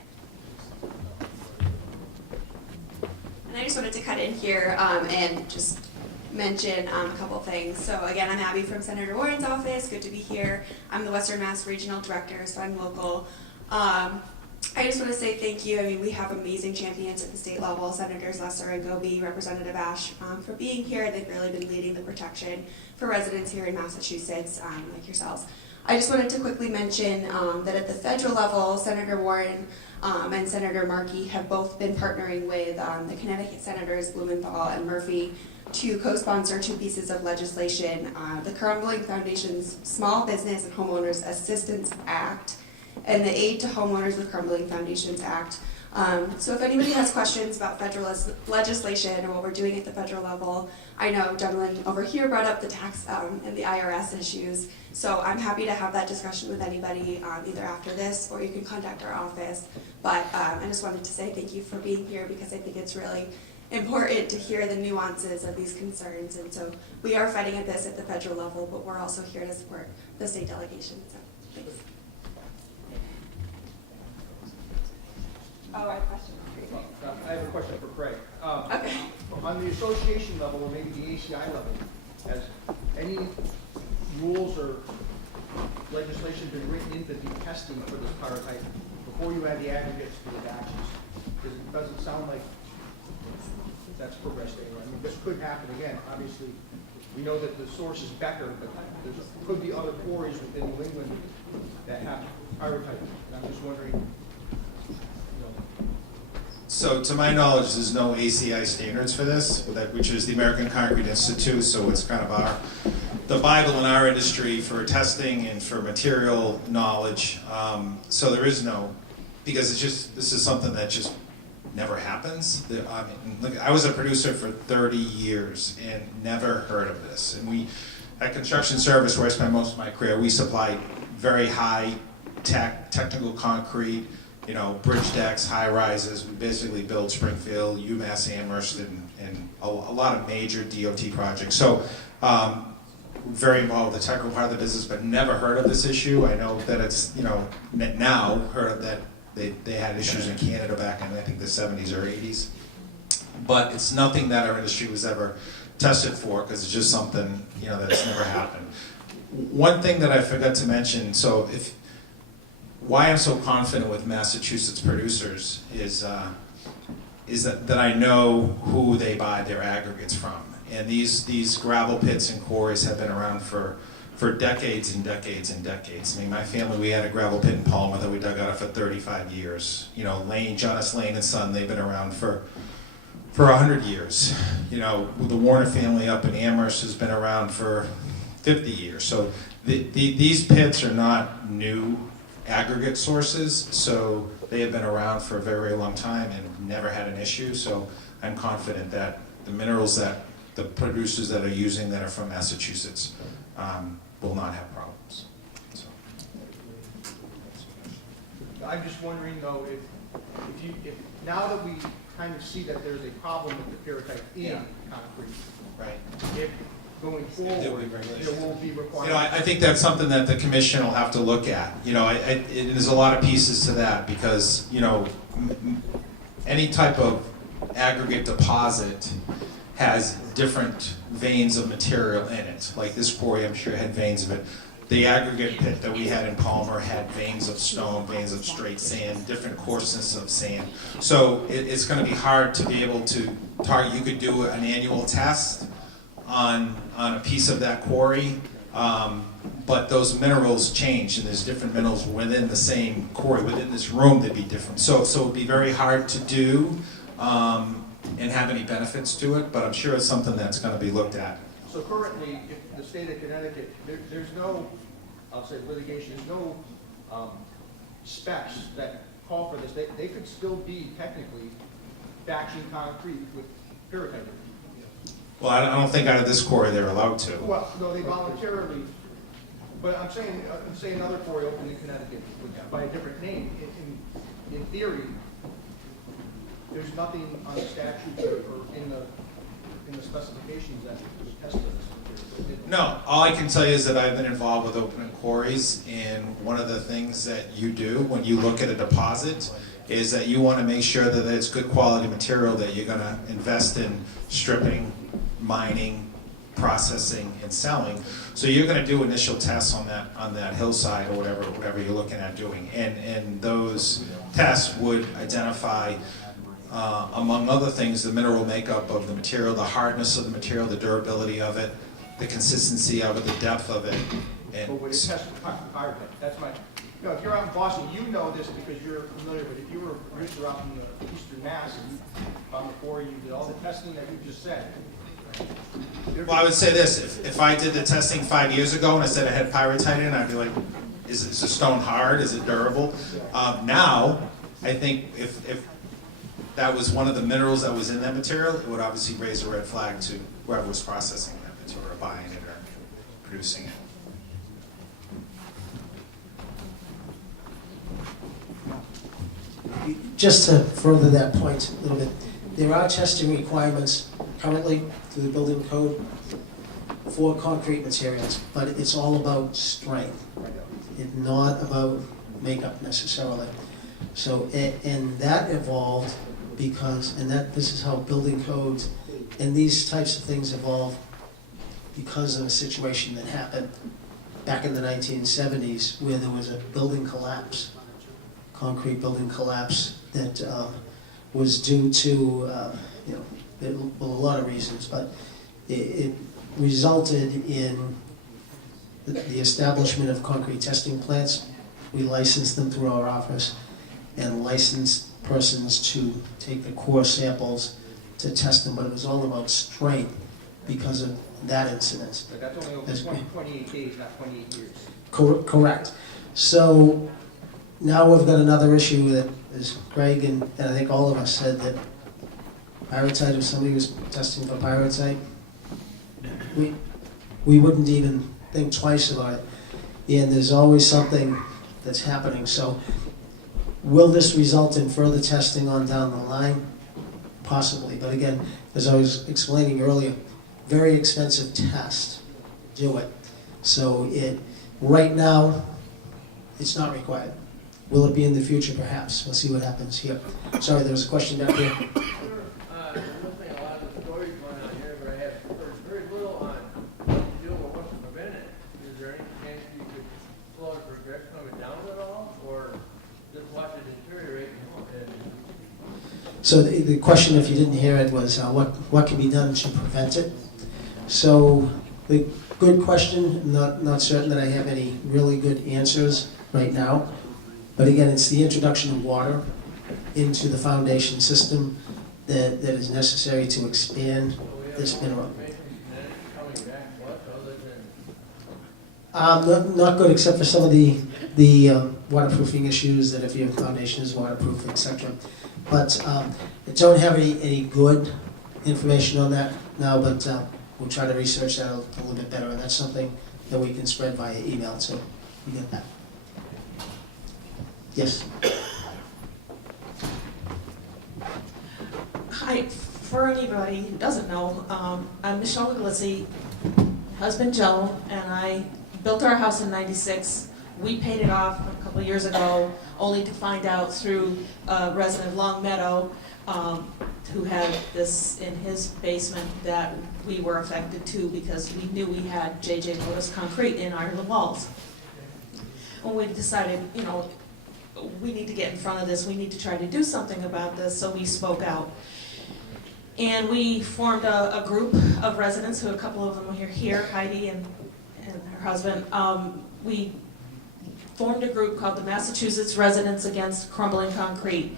And I just wanted to cut in here and just mention a couple things. So again, I'm Abby from Senator Warren's office. Good to be here. I'm the Western Mass Regional Director, so I'm local. I just want to say thank you. I mean, we have amazing champions at the state level, Senators Lesser and Goby, Representative Ash, for being here. They've really been leading the protection for residents here in Massachusetts, like yourselves. I just wanted to quickly mention that at the federal level, Senator Warren and Senator Markey have both been partnering with the Connecticut Senators Blumenthal and Murphy to co-sponsor 2 pieces of legislation, the Crumbling Foundation's Small Business and Homeowners Assistance Act, and the Aid to Homeowners with Crumbling Foundations Act. So if anybody has questions about federal legislation or what we're doing at the federal level, I know gentlemen over here brought up the tax and the IRS issues, so I'm happy to have that discussion with anybody either after this or you can contact our office. But I just wanted to say thank you for being here, because I think it's really important to hear the nuances of these concerns. And so we are fighting this at the federal level, but we're also here to support the state delegation. So thanks. Oh, I have a question. I have a question for Craig. Okay. On the association level, or maybe the ACI level, has any rules or legislation been written into the testing for this pyrotype before you add the aggregates to the batches? Because it doesn't sound like that's progressed anywhere. I mean, this could happen again. Obviously, we know that the source is Becker, but there could be other quarries within New England that have pyrotype. And I'm just wondering, So to my knowledge, there's no ACI standards for this, which is the American Concrete Institute, so it's kind of the Bible in our industry for testing and for material knowledge. So there is no, because this is something that just never happens. I mean, look, I was a producer for 30 years and never heard of this. And we, at Construction Service, where I spent most of my career, we supplied very high technical concrete, you know, bridge decks, high rises. We basically built Springfield, UMass Amherst, and a lot of major DOT projects. So very involved with the technical part of the business, but never heard of this issue. I know that it's, you know, now heard of that they had issues in Canada back in, I think, the 70s or 80s. But it's nothing that our industry was ever tested for, because it's just something, you know, that's never happened. One thing that I forgot to mention, so why I'm so confident with Massachusetts producers is that I know who they buy their aggregates from. And these gravel pits and quarries have been around for decades and decades and decades. I mean, my family, we had a gravel pit in Palmer that we dug out for 35 years. You know, Jonas Lane and Son, they've been around for 100 years. You know, the Warner family up in Amherst has been around for 50 years. So these pits are not new aggregate sources, so they have been around for a very, very long time and never had an issue. So I'm confident that the minerals that the producers that are using that are from Massachusetts will not have problems. So. I'm just wondering though, if now that we kind of see that there's a problem with the pyrotype in concrete, right? If going forward, there will be requirements. You know, I think that's something that the commission will have to look at. You know, there's a lot of pieces to that because, you know, any type of aggregate deposit has different veins of material in it. Like this quarry, I'm sure, had veins of it. The aggregate pit that we had in Palmer had veins of stone, veins of straight sand, different coarseness of sand. So it's going to be hard to be able to target. You could do an annual test on a piece of that quarry, but those minerals change, and there's different minerals within the same quarry. Within this room, they'd be different. So it would be very hard to do and have any benefits to it, but I'm sure it's something that's going to be looked at. So currently, if the state of Connecticut, there's no, I'll say litigation, there's no specs that call for this. They could still be technically batching concrete with pyrotype. Well, I don't think out of this quarry they're allowed to. Well, no, they voluntarily, but I'm saying, say another quarry opened in Connecticut by a different name. In theory, there's nothing on the statutes or in the specifications that would test this. No, all I can tell you is that I've been involved with opening quarries, and one of the things that you do when you look at a deposit is that you want to make sure that it's good quality material that you're going to invest in stripping, mining, processing, and selling. So you're going to do initial tests on that hillside or whatever you're looking at doing, and those tests would identify, among other things, the mineral makeup of the material, the hardness of the material, the durability of it, the consistency of it, the depth of it. And but would it test for pyrotype? That's my. You know, if you're out in Boston, you know this because you're familiar. But if you were a producer out in the eastern Mass and you found the quarry, you did all the testing that you just said. Well, I would say this: if I did the testing 5 years ago and I said I had pyrrhotite in, I'd be like, "Is the stone hard? Is it durable?" Now, I think if that was one of the minerals that was in that material, it would obviously raise a red flag to whoever was processing that material, or buying it, or producing it. Just to further that point a little bit, there are testing requirements currently through the building code for concrete materials, but it's all about strength. It's not about makeup necessarily. So, and that evolved because, and that this is how building codes and these types of things evolve because of a situation that happened back in the 1970s where there was a building collapse, concrete building collapse that was due to, a lot of reasons, but it resulted in the establishment of concrete testing plants. We licensed them through our office and licensed persons to take the core samples to test them, but it was all about strength because of that incident. But that's only over 28 days, not 28 years. Correct. So now we've got another issue that, as Greg and I think all of us said, that pyrrhotite, if somebody was testing for pyrrhotite, we wouldn't even think twice about it. And there's always something that's happening. So will this result in further testing on down the line? Possibly. But again, as I was explaining earlier, very expensive test. Do it. So right now, it's not required. Will it be in the future? Perhaps. We'll see what happens here. Sorry, there was a question back here. So the question, if you didn't hear it, was what can be done to prevent it? So the good question, not certain that I have any really good answers right now. But again, it's the introduction of water into the foundation system that is necessary to expand this mineral. Not good, except for some of the waterproofing issues, that if your foundation is waterproof, etc. But I don't have any good information on that now, but we'll try to research that a little bit better, and that's something that we can spread via email, so you get that. Yes? Hi, for anybody who doesn't know, I'm Michelle Glissy, husband Joe, and I built our house in '96. We paid it off a couple of years ago, only to find out through a resident of Long Meadow who had this in his basement that we were affected too, because we knew we had J.J. Lotus concrete in our walls. When we decided, we need to get in front of this, we need to try to do something about this, so we spoke out. And we formed a group of residents, who a couple of them are here, Heidi and her husband. We formed a group called the Massachusetts Residents Against Crumbling Concrete.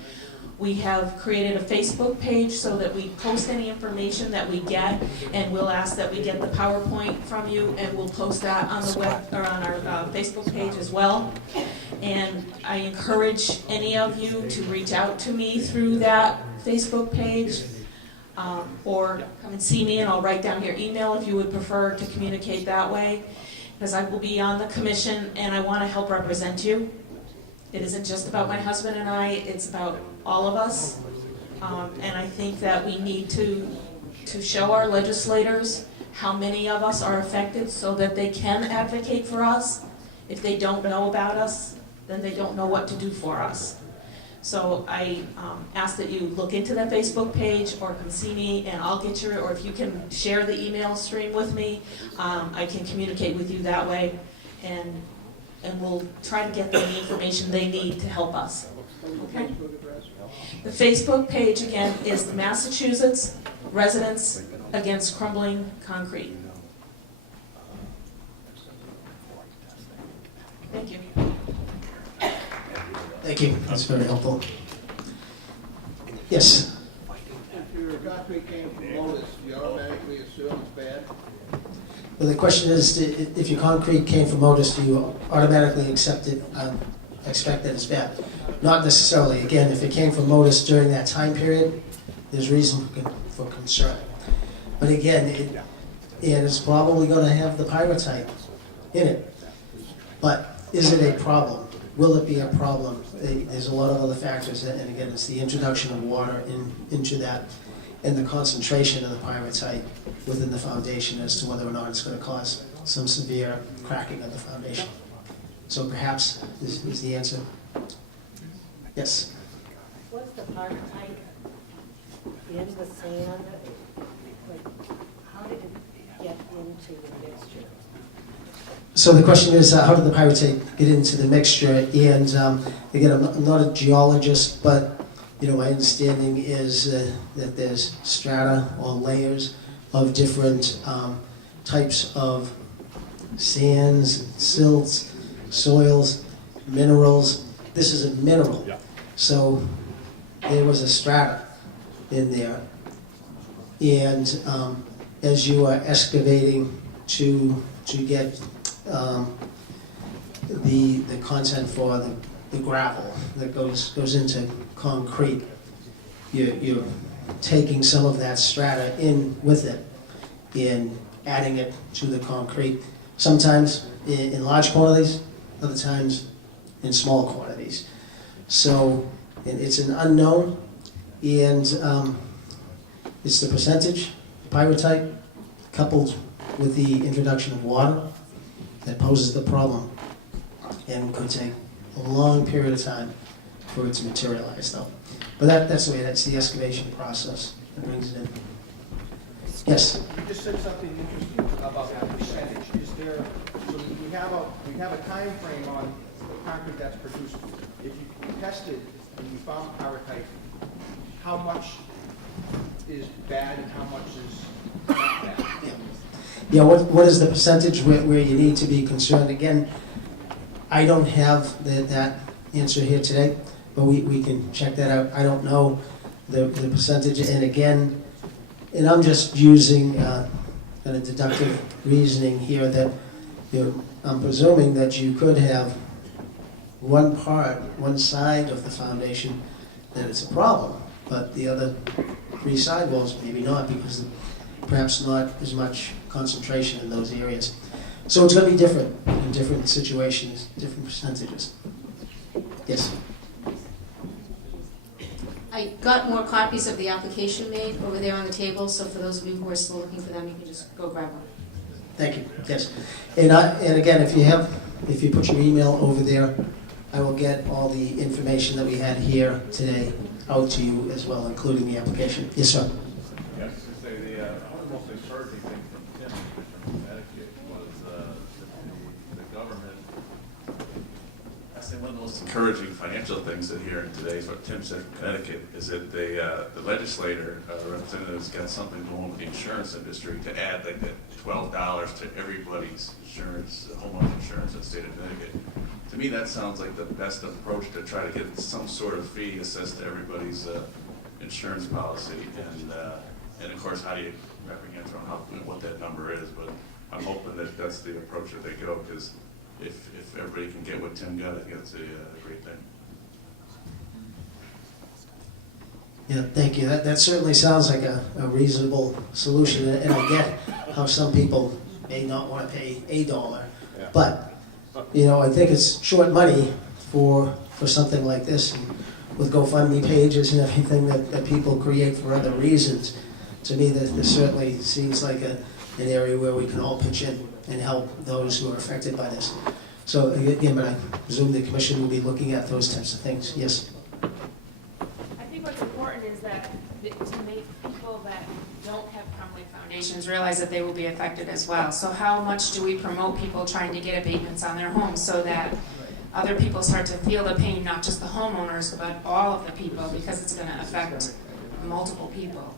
We have created a Facebook page so that we post any information that we get, and we'll ask that we get the PowerPoint from you, and we'll post that on the web or on our Facebook page as well. And I encourage any of you to reach out to me through that Facebook page, or come and see me, and I'll write down your email if you would prefer to communicate that way, because I will be on the commission and I want to help represent you. It isn't just about my husband and I, it's about all of us. And I think that we need to show our legislators how many of us are affected so that they can advocate for us. If they don't know about us, then they don't know what to do for us. So I ask that you look into that Facebook page or come see me, and I'll get your, or if you can share the email stream with me, I can communicate with you that way, and we'll try to get them the information they need to help us. Okay? The Facebook page, again, is the Massachusetts Residents Against Crumbling Concrete. Thank you. Thank you. That's very helpful. Yes? If your concrete came from Lotus, you automatically assume it's bad? Well, the question is, if your concrete came from Otis, do you automatically expect that it's bad? Not necessarily. Again, if it came from Otis during that time period, there's reason for concern. But again, it's probably going to have the pyrrhotite in it. But is it a problem? Will it be a problem? There's a lot of other factors, and again, it's the introduction of water into that. and the concentration of the pyrite within the foundation as to whether or not it's going to cause some severe cracking of the foundation. So perhaps this is the answer. Yes? Was the pyrite in the sand? Like, how did it get into the mixture? So the question is, how did the pyrite get into the mixture? And again, I'm not a geologist, but my understanding is that there's strata or layers of different types of sands, silts, soils, minerals. This is a mineral. So there was a strata in there. And as you are excavating to get the content for the gravel that goes into concrete, you're taking some of that strata in with it and adding it to the concrete, sometimes in large quantities, other times in small quantities. So it's an unknown, and it's the percentage pyrite coupled with the introduction of water that poses the problem, and could take a long period of time for it to materialize, though. But that's the excavation process that brings it in. Yes? You just said something interesting about that percentage. Is there, so we have a time frame on the concrete that's produced. If you tested and you found pyrite, how much is bad and how much is not bad? Yeah, what is the percentage where you need to be concerned? Again, I don't have that answer here today, but we can check that out. I don't know the percentage, and again, and I'm just using kind of deductive reasoning here that I'm presuming that you could have one side of the foundation that it's a problem, but the other three sidewalls maybe not, because perhaps not as much concentration in those areas. So it's going to be different in different situations, different percentages. Yes? I got more copies of the application made over there on the table, so for those of you who are still looking for them, you can just go grab one. Thank you. Yes. And again, if you put your email over there, I will get all the information that we had here today out to you as well, including the application. Yes, sir. Yes, to say the most encouraging thing from Tim from Connecticut was the government. I say one of the most encouraging financial things that here today is what Tim said from Connecticut is that the legislator representatives got something going with the insurance industry to add like that $12 to everybody's insurance, homeowner insurance in the state of Connecticut. To me, that sounds like the best approach to try to get some sort of fee assessed to everybody's insurance policy, and of course, how do you wrap your hands around what that number is? But I'm hoping that that's the approach that they go, because if everybody can get what Tim got, I think that's a great thing. Yeah, thank you. That certainly sounds like a reasonable solution, and I get how some people may not want to pay $1, but I think it's short money for something like this, and with GoFundMe pages and everything that people create for other reasons. To me, this certainly seems like an area where we can all pitch in and help those who are affected by this. So again, but I presume the commission will be looking at those types of things. Yes? I think what's important is that to make people that don't have crumbling foundations realize that they will be affected as well. So how much do we promote people trying to get abatements on their homes so that other people start to feel the pain, not just the homeowners, but all of the people, because it's going to affect multiple people.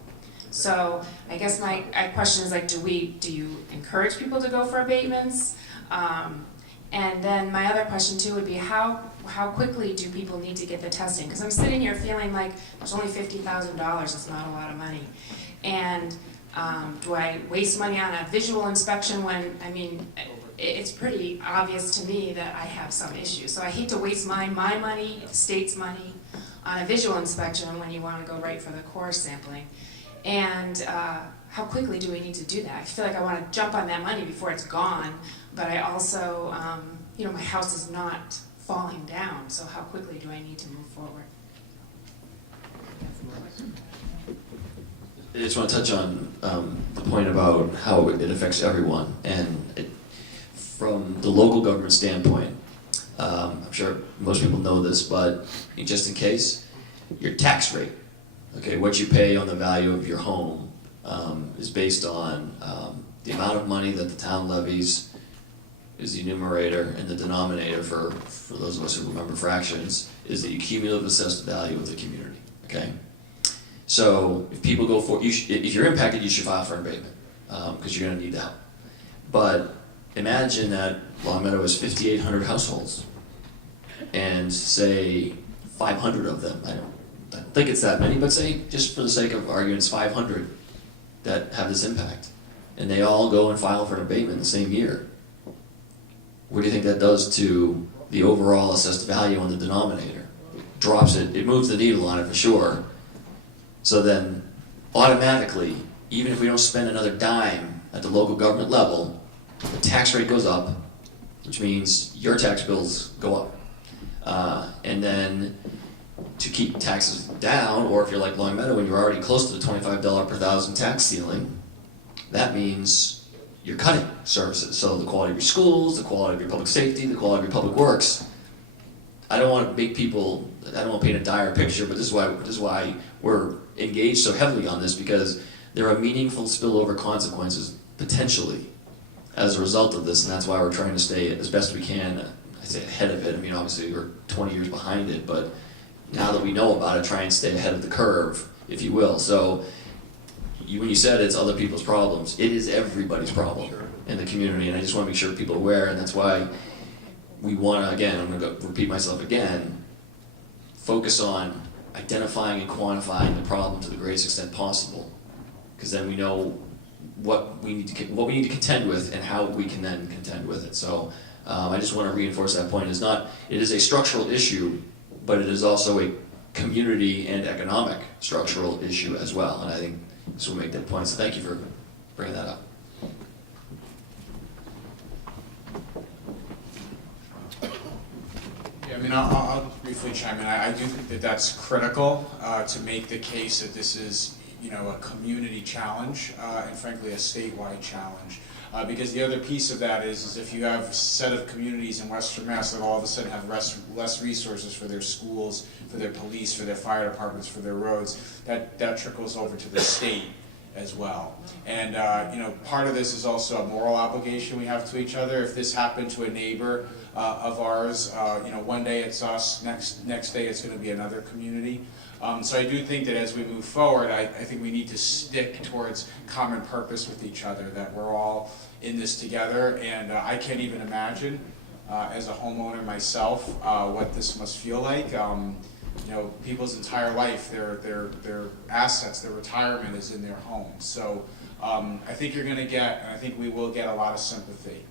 So I guess my question is, like, do you encourage people to go for abatements? And then my other question too would be, how quickly do people need to get the testing? Because I'm sitting here feeling like there's only $50,000. It's not a lot of money. And do I waste money on a visual inspection when, I mean, it's pretty obvious to me that I have some issues. So I hate to waste my money, the state's money, on a visual inspection when you want to go right for the core sampling. And how quickly do we need to do that? I feel like I want to jump on that money before it's gone, but I also, my house is not falling down, so how quickly do I need to move forward? I just want to touch on the point about how it affects everyone. And from the local government standpoint, I'm sure most people know this, but just in case, your tax rate, okay, what you pay on the value of your home is based on the amount of money that the town levies is the numerator, and the denominator, for those of us who remember fractions, is the cumulative assessed value of the community, okay? So if people go for, if you're impacted, you should file for abatement, because you're gonna need the help. But imagine that Long Meadow has 5,800 households, and say 500 of them, I don't think it's that many, but say, just for the sake of argument, it's 500 that have this impact. And they all go and file for an abatement the same year. What do you think that does to the overall assessed value on the denominator? Drops it, it moves the needle on it for sure. So then, automatically, even if we don't spend another dime at the local government level, the tax rate goes up, which means your tax bills go up. And then, to keep taxes down, or if you're like Long Meadow and you're already close to the $25 per thousand tax ceiling, that means you're cutting services. So the quality of your schools, the quality of your public safety, the quality of your public works. I don't want to make people, I don't want to paint a dire picture, but this is why we're engaged so heavily on this, because there are meaningful spillover consequences, potentially, as a result of this, and that's why we're trying to stay as best we can, I say ahead of it. I mean, obviously we're 20 years behind it, but now that we know about it, try and stay ahead of the curve, if you will. So, when you said it's other people's problems, it is everybody's problem in the community, and I just want to make sure people are aware, and that's why we want to, again, I'm going to repeat myself again, focus on identifying and quantifying the problem to the greatest extent possible, because then we know what we need to contend with and how we can then contend with it. So I just want to reinforce that point. It is a structural issue, but it is also a community and economic structural issue as well, and I think this will make that point. So thank you for bringing that up. Yeah, I mean, I'll just briefly chime in. I do think that that's critical to make the case that this is, a community challenge and frankly a statewide challenge. Because the other piece of that is if you have a set of communities in Western Mass that all of a sudden have less resources for their schools, for their police, for their fire departments, for their roads, that trickles over to the state as well. And part of this is also a moral obligation we have to each other. If this happened to a neighbor of ours, one day it's us, next day it's going to be another community. So I do think that as we move forward, I think we need to stick towards common purpose with each other, that we're all in this together. And I can't even imagine, as a homeowner myself, what this must feel like. People's entire life, their assets, their retirement is in their homes. So I think you're going to get, and I think we will get a lot of sympathy.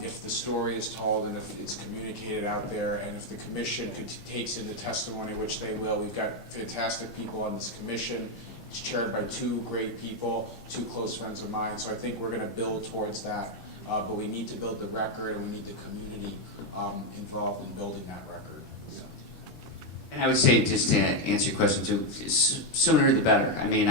If the story is told and if it's communicated out there, and if the commission takes into testimony, which they will. We've got fantastic people on this commission. It's chaired by two great people, two close friends of mine, so I think we're going to build towards that. But we need to build the record, and we need the community involved in building that record. So. And I would say, just to answer your question too, sooner the better. I mean,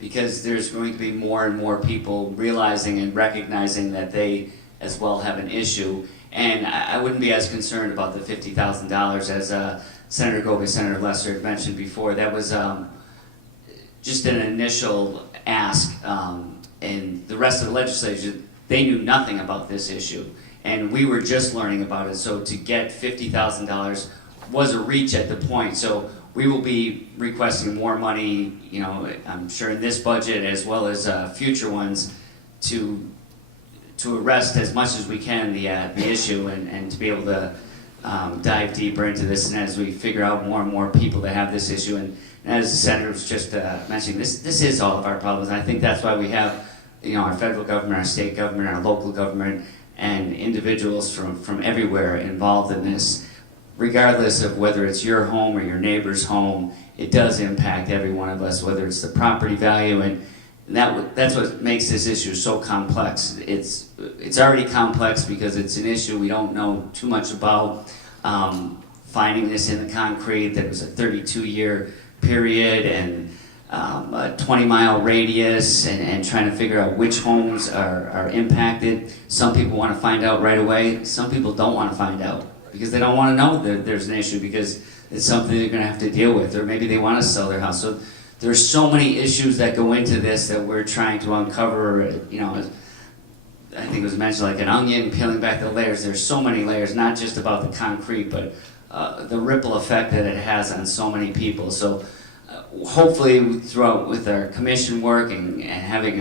because there's going to be more and more people realizing and recognizing that they as well have an issue. And I wouldn't be as concerned about the $50,000 as Senator Goby, Senator Lester had mentioned before. That was just an initial ask, and the rest of the legislature, they knew nothing about this issue. And we were just learning about it, so to get $50,000 was a reach at the point. So we will be requesting more money, I'm sure in this budget as well as future ones, to arrest as much as we can the issue and to be able to dive deeper into this, and as we figure out more and more people that have this issue, and as the Senator was just mentioning, this is all of our problems. And I think that's why we have our federal government, our state government, our local government, and individuals from everywhere involved in this. Regardless of whether it's your home or your neighbor's home, it does impact every one of us, whether it's the property value, and that's what makes this issue so complex. It's already complex because it's an issue we don't know too much about. Finding this in the concrete, that was a 32-year period, and a 20-mile radius and trying to figure out which homes are impacted. Some people want to find out right away. Some people don't want to find out because they don't want to know that there's an issue because it's something they're going to have to deal with, or maybe they want to sell their house. So there's so many issues that go into this that we're trying to uncover, you know, I think it was mentioned like an onion, peeling back the layers. There's so many layers, not just about the concrete, but the ripple effect that it has on so many people. So hopefully throughout with our commission work and having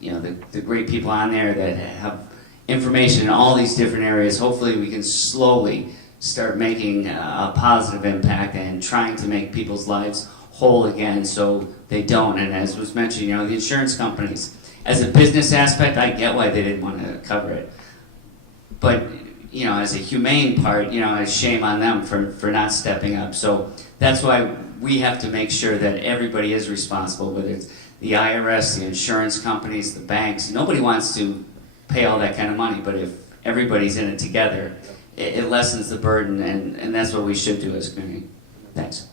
you know, the great people on there that have information in all these different areas, hopefully we can slowly start making a positive impact and trying to make people's lives whole again so they don't. And as was mentioned, you know, the insurance companies, as a business aspect, I get why they didn't want to cover it. But, you know, as a humane part, you know, it's shame on them for not stepping up. So that's why we have to make sure that everybody is responsible, whether it's the IRS, the insurance companies, the banks. Nobody wants to pay all that kind of money, but if everybody's in it together, it lessens the burden, and that's what we should do as a community. Thanks.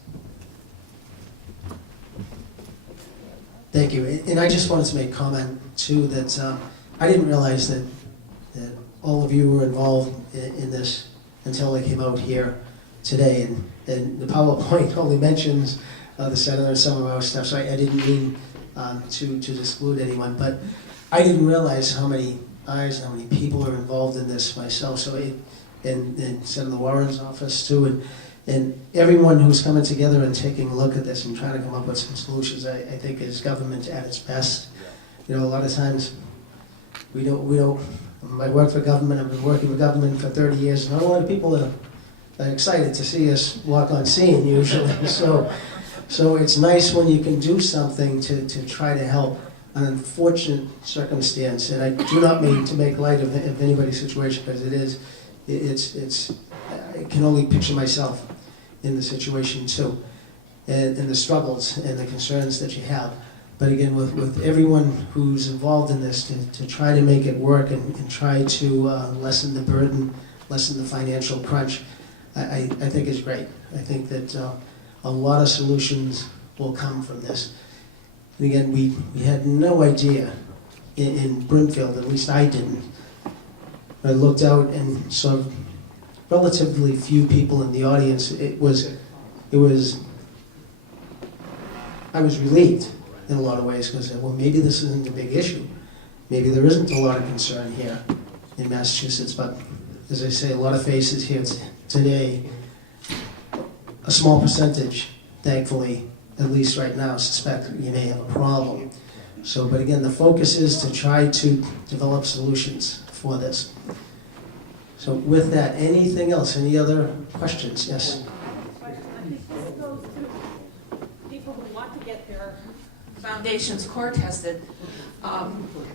Thank you. And I just wanted to make a comment, too, that I didn't realize that all of you were involved in this until I came out here today. And the PowerPoint only mentions the senator and some of our stuff, so I didn't mean to exclude anyone. But I didn't realize how many eyes and how many people are involved in this myself. So in Senator Warren's office, too. And everyone who's coming together and taking a look at this and trying to come up with some solutions, I think is government at its best. You know, a lot of times we don't, I work for government, I've been working with government for 30 years, not a lot of people are excited to see us walk on scene usually. So it's nice when you can do something to try to help an unfortunate circumstance. And I do not mean to make light of anybody's situation, because I can only picture myself in the situation too, and the struggles and the concerns that you have. But again, with everyone who's involved in this to try to make it work and try to lessen the burden, lessen the financial crunch, I think is great. I think that a lot of solutions will come from this. And again, we had no idea in Brimfield, at least I didn't. I looked out and saw relatively few people in the audience. I was relieved in a lot of ways, because, well, maybe this isn't a big issue. Maybe there isn't a lot of concern here in Massachusetts, but as I say, a lot of faces here today. A small percentage, thankfully, at least right now, suspect you may have a problem. So, but again, the focus is to try to develop solutions for this. So with that, anything else? Any other questions? Yes? I think this goes to people who want to get their foundations core tested.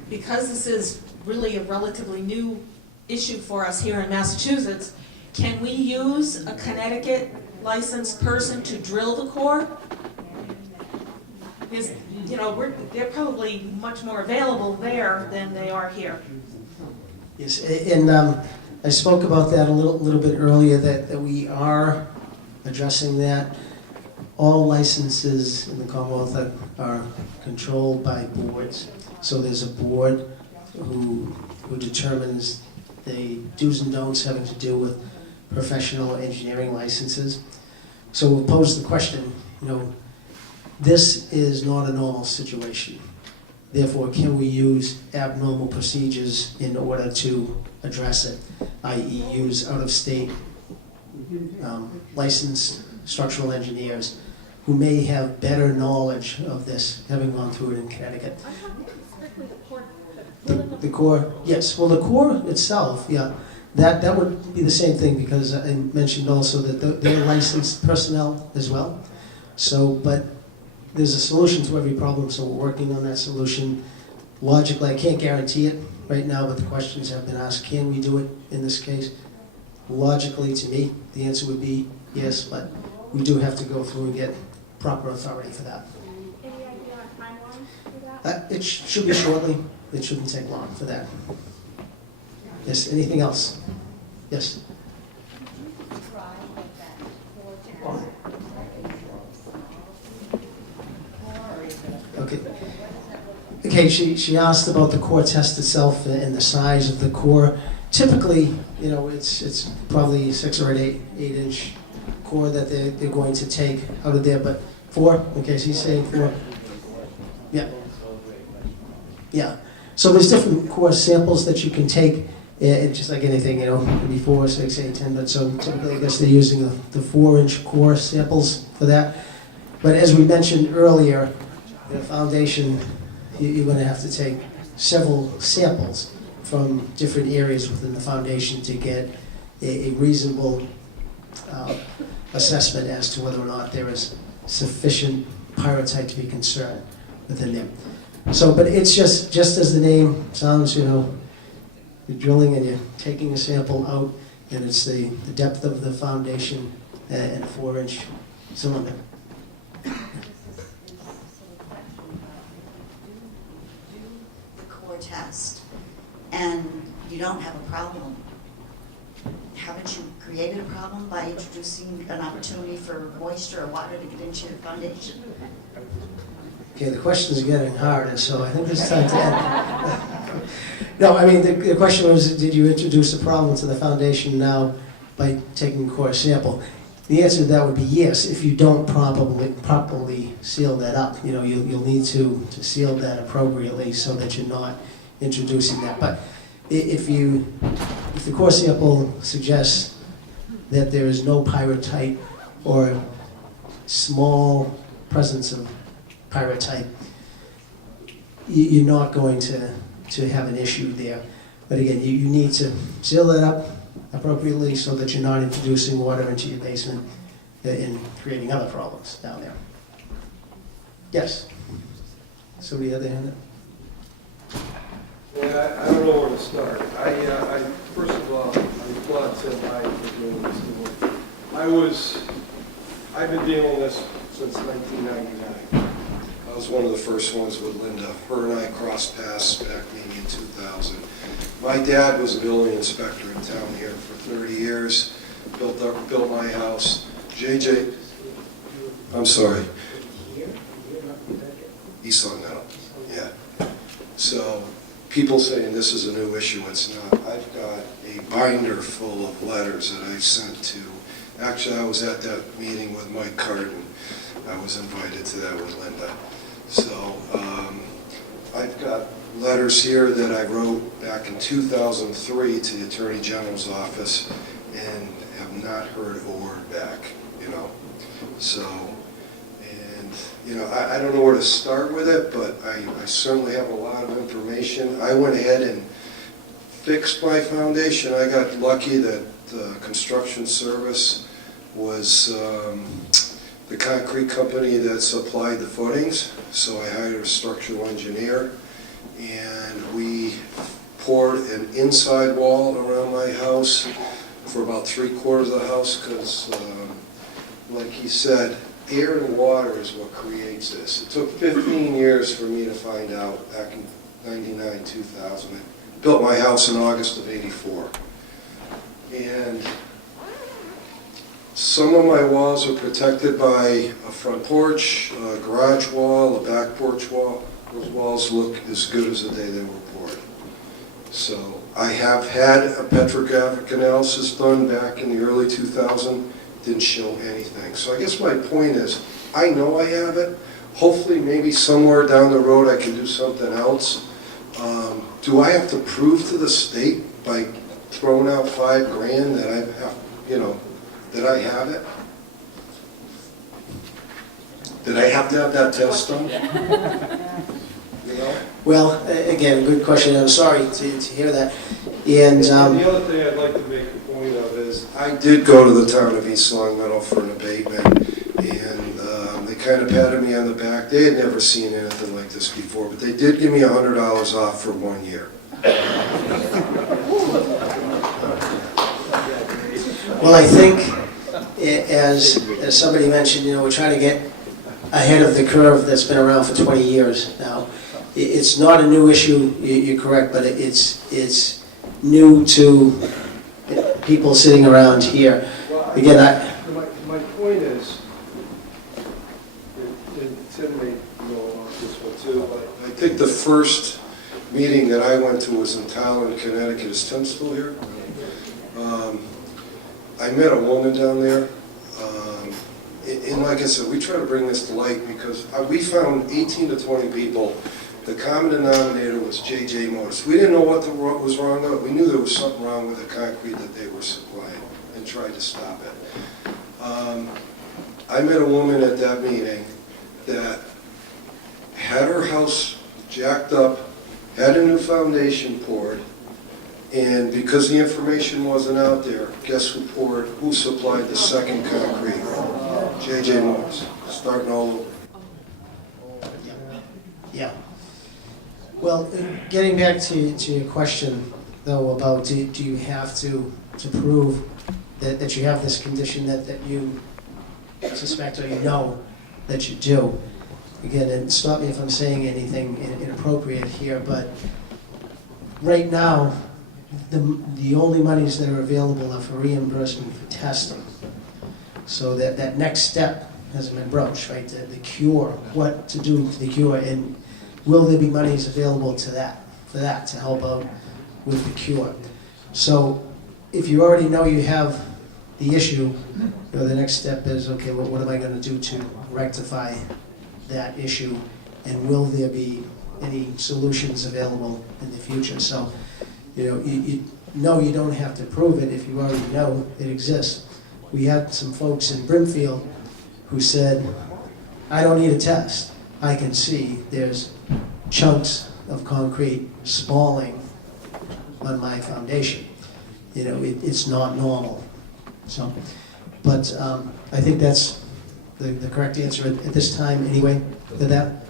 Because this is really a relatively new issue for us here in Massachusetts, can we use a Connecticut licensed person to drill the core? Because, you know, they're probably much more available there than they are here. Yes, and I spoke about that a little bit earlier, that we are addressing that. All licenses in the Commonwealth are controlled by boards. So there's a board who determines the do's and don'ts having to do with professional engineering licenses. So we'll pose the question, you know, this is not a normal situation. Therefore, can we use abnormal procedures in order to address it, i.e. use out-of-state licensed structural engineers who may have better knowledge of this, having gone through it in Connecticut. The core, yes. Well, the core itself, yeah, that would be the same thing, because I mentioned also that they're licensed personnel as well. So, but there's a solution to every problem, so we're working on that solution. Logically, I can't guarantee it right now, but the questions have been asked. Can we do it in this case? Logically, to me, the answer would be yes, but we do have to go through and get proper authority for that. Any idea on timeline for that? It should be shortly. It shouldn't take long for that. Yes, anything else? Yes? Okay, she asked about the core test itself and the size of the core. Typically, you know, it's probably 6 or 8 inch core that they're going to take out of there, but 4, okay, so he's saying 4. Yeah. Yeah. So there's different core samples that you can take, just like anything, you know, maybe 4, 6, 8, 10, but so typically I guess they're using the 4-inch core samples for that. But as we mentioned earlier, the foundation, you're going to have to take several samples from different areas within the foundation to get a reasonable assessment as to whether or not there is sufficient pyrite to be concerned within there. So, but it's just as the name sounds, you know, you're drilling and you're taking a sample out, and it's the depth of the foundation and a 4-inch cylinder. Test and you don't have a problem, haven't you created a problem by introducing an opportunity for moisture or water to get into your foundation? Okay, the questions are getting harder, so I think it's time to end. No, I mean, the question was, did you introduce a problem to the foundation now by taking a core sample? The answer to that would be yes, if you don't properly seal that up. You know, you'll need to seal that appropriately so that you're not introducing that. But if the core sample suggests that there is no pyrite or small presence of pyrite, you're not going to have an issue there. But again, you need to seal that up appropriately so that you're not introducing water into your basement and creating other problems down there. Yes? Somebody had their hand up? Yeah, I don't know where to start. I first of all, I applaud Tim Hyde for doing this. I've been dealing with this since 1999. I was one of the first ones with Linda. Her and I crossed paths back maybe in 2000. My dad was a building inspector in town here for 30 years, built my house. JJ, I'm sorry. East Long Meadow, yeah. So people saying this is a new issue, it's not. I've got a binder full of letters that I sent to, actually I was at that meeting with Mike Carden. I was invited to that with Linda. So I've got letters here that I wrote back in 2003 to the Attorney General's office and have not heard a word back, you know. So, and, you know, I don't know where to start with it, but I certainly have a lot of information. I went ahead and fixed my foundation. I got lucky that construction service was the concrete company that supplied the footings, so I hired a structural engineer, and we poured an inside wall around my house for about 3/4 of the house, because like he said, air and water is what creates this. It took 15 years for me to find out back in 99, 2000. I built my house in August of '84. And some of my walls are protected by a front porch, a garage wall, a back porch wall. Those walls look as good as the day they were poured. So I have had a petrographic analysis done back in the early 2000s. Didn't show anything. So I guess my point is, I know I have it. Hopefully, maybe somewhere down the road I can do something else. Do I have to prove to the state by throwing out $5,000 that I have, you know, that I have it? Did I have to have that test done? You know? Well, again, good question. I'm sorry to hear that. And the other thing I'd like to make a point of is, I did go to the town of East Long Meadow for an abatement, and they kind of patted me on the back. They had never seen anything like this before, but they did give me $100 off for 1 year. Well, I think, as somebody mentioned, you know, we're trying to get ahead of the curve that's been around for 20 years now. It's not a new issue, you're correct, but it's new to people sitting around here. Again, my point is, and Tim may know about this one too, but I think think the first meeting that I went to was in Talon, Connecticut. Is Tim still here? I met a woman down there. And like I said, we try to bring this to light because we found 18 to 20 people. The common denominator was JJ Motors. We didn't know what was wrong with it. We knew there was something wrong with the concrete that they were supplying and tried to stop it. I met a woman at that meeting that had her house jacked up, had a new foundation poured, and because the information wasn't out there, guess who supplied the second concrete? JJ Motors, starting all over. Yeah. Well, getting back to your question, though, about do you have to prove that you have this condition that you suspect or you know that you do. Again, and stop me if I'm saying anything inappropriate here, but right now, the only monies that are available are for reimbursement for testing. So that next step hasn't been broached, right? The cure, what to do to the cure, and will there be monies available for that to help out with the cure? So if you already know you have the issue, the next step is, okay, well, what am I going to do to rectify that issue, and will there be any solutions available in the future? So, you know you don't have to prove it if you already know it exists. We had some folks in Brimfield who said, I don't need a test. I can see there's chunks of concrete spalling on my foundation. It's not normal. So, but I think that's the correct answer at this time anyway to that.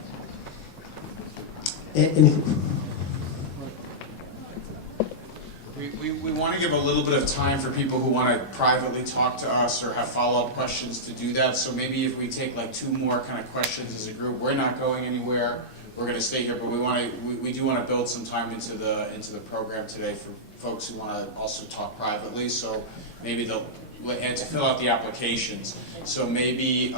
Anything? We want to give a little bit of time for people who want to privately talk to us or have follow-up questions to do that. So maybe if we take like 2 more kind of questions as a group, we're not going anywhere. We're going to stay here, but we do want to build some time into the program today for folks who want to also talk privately. So maybe and to fill out the applications. So maybe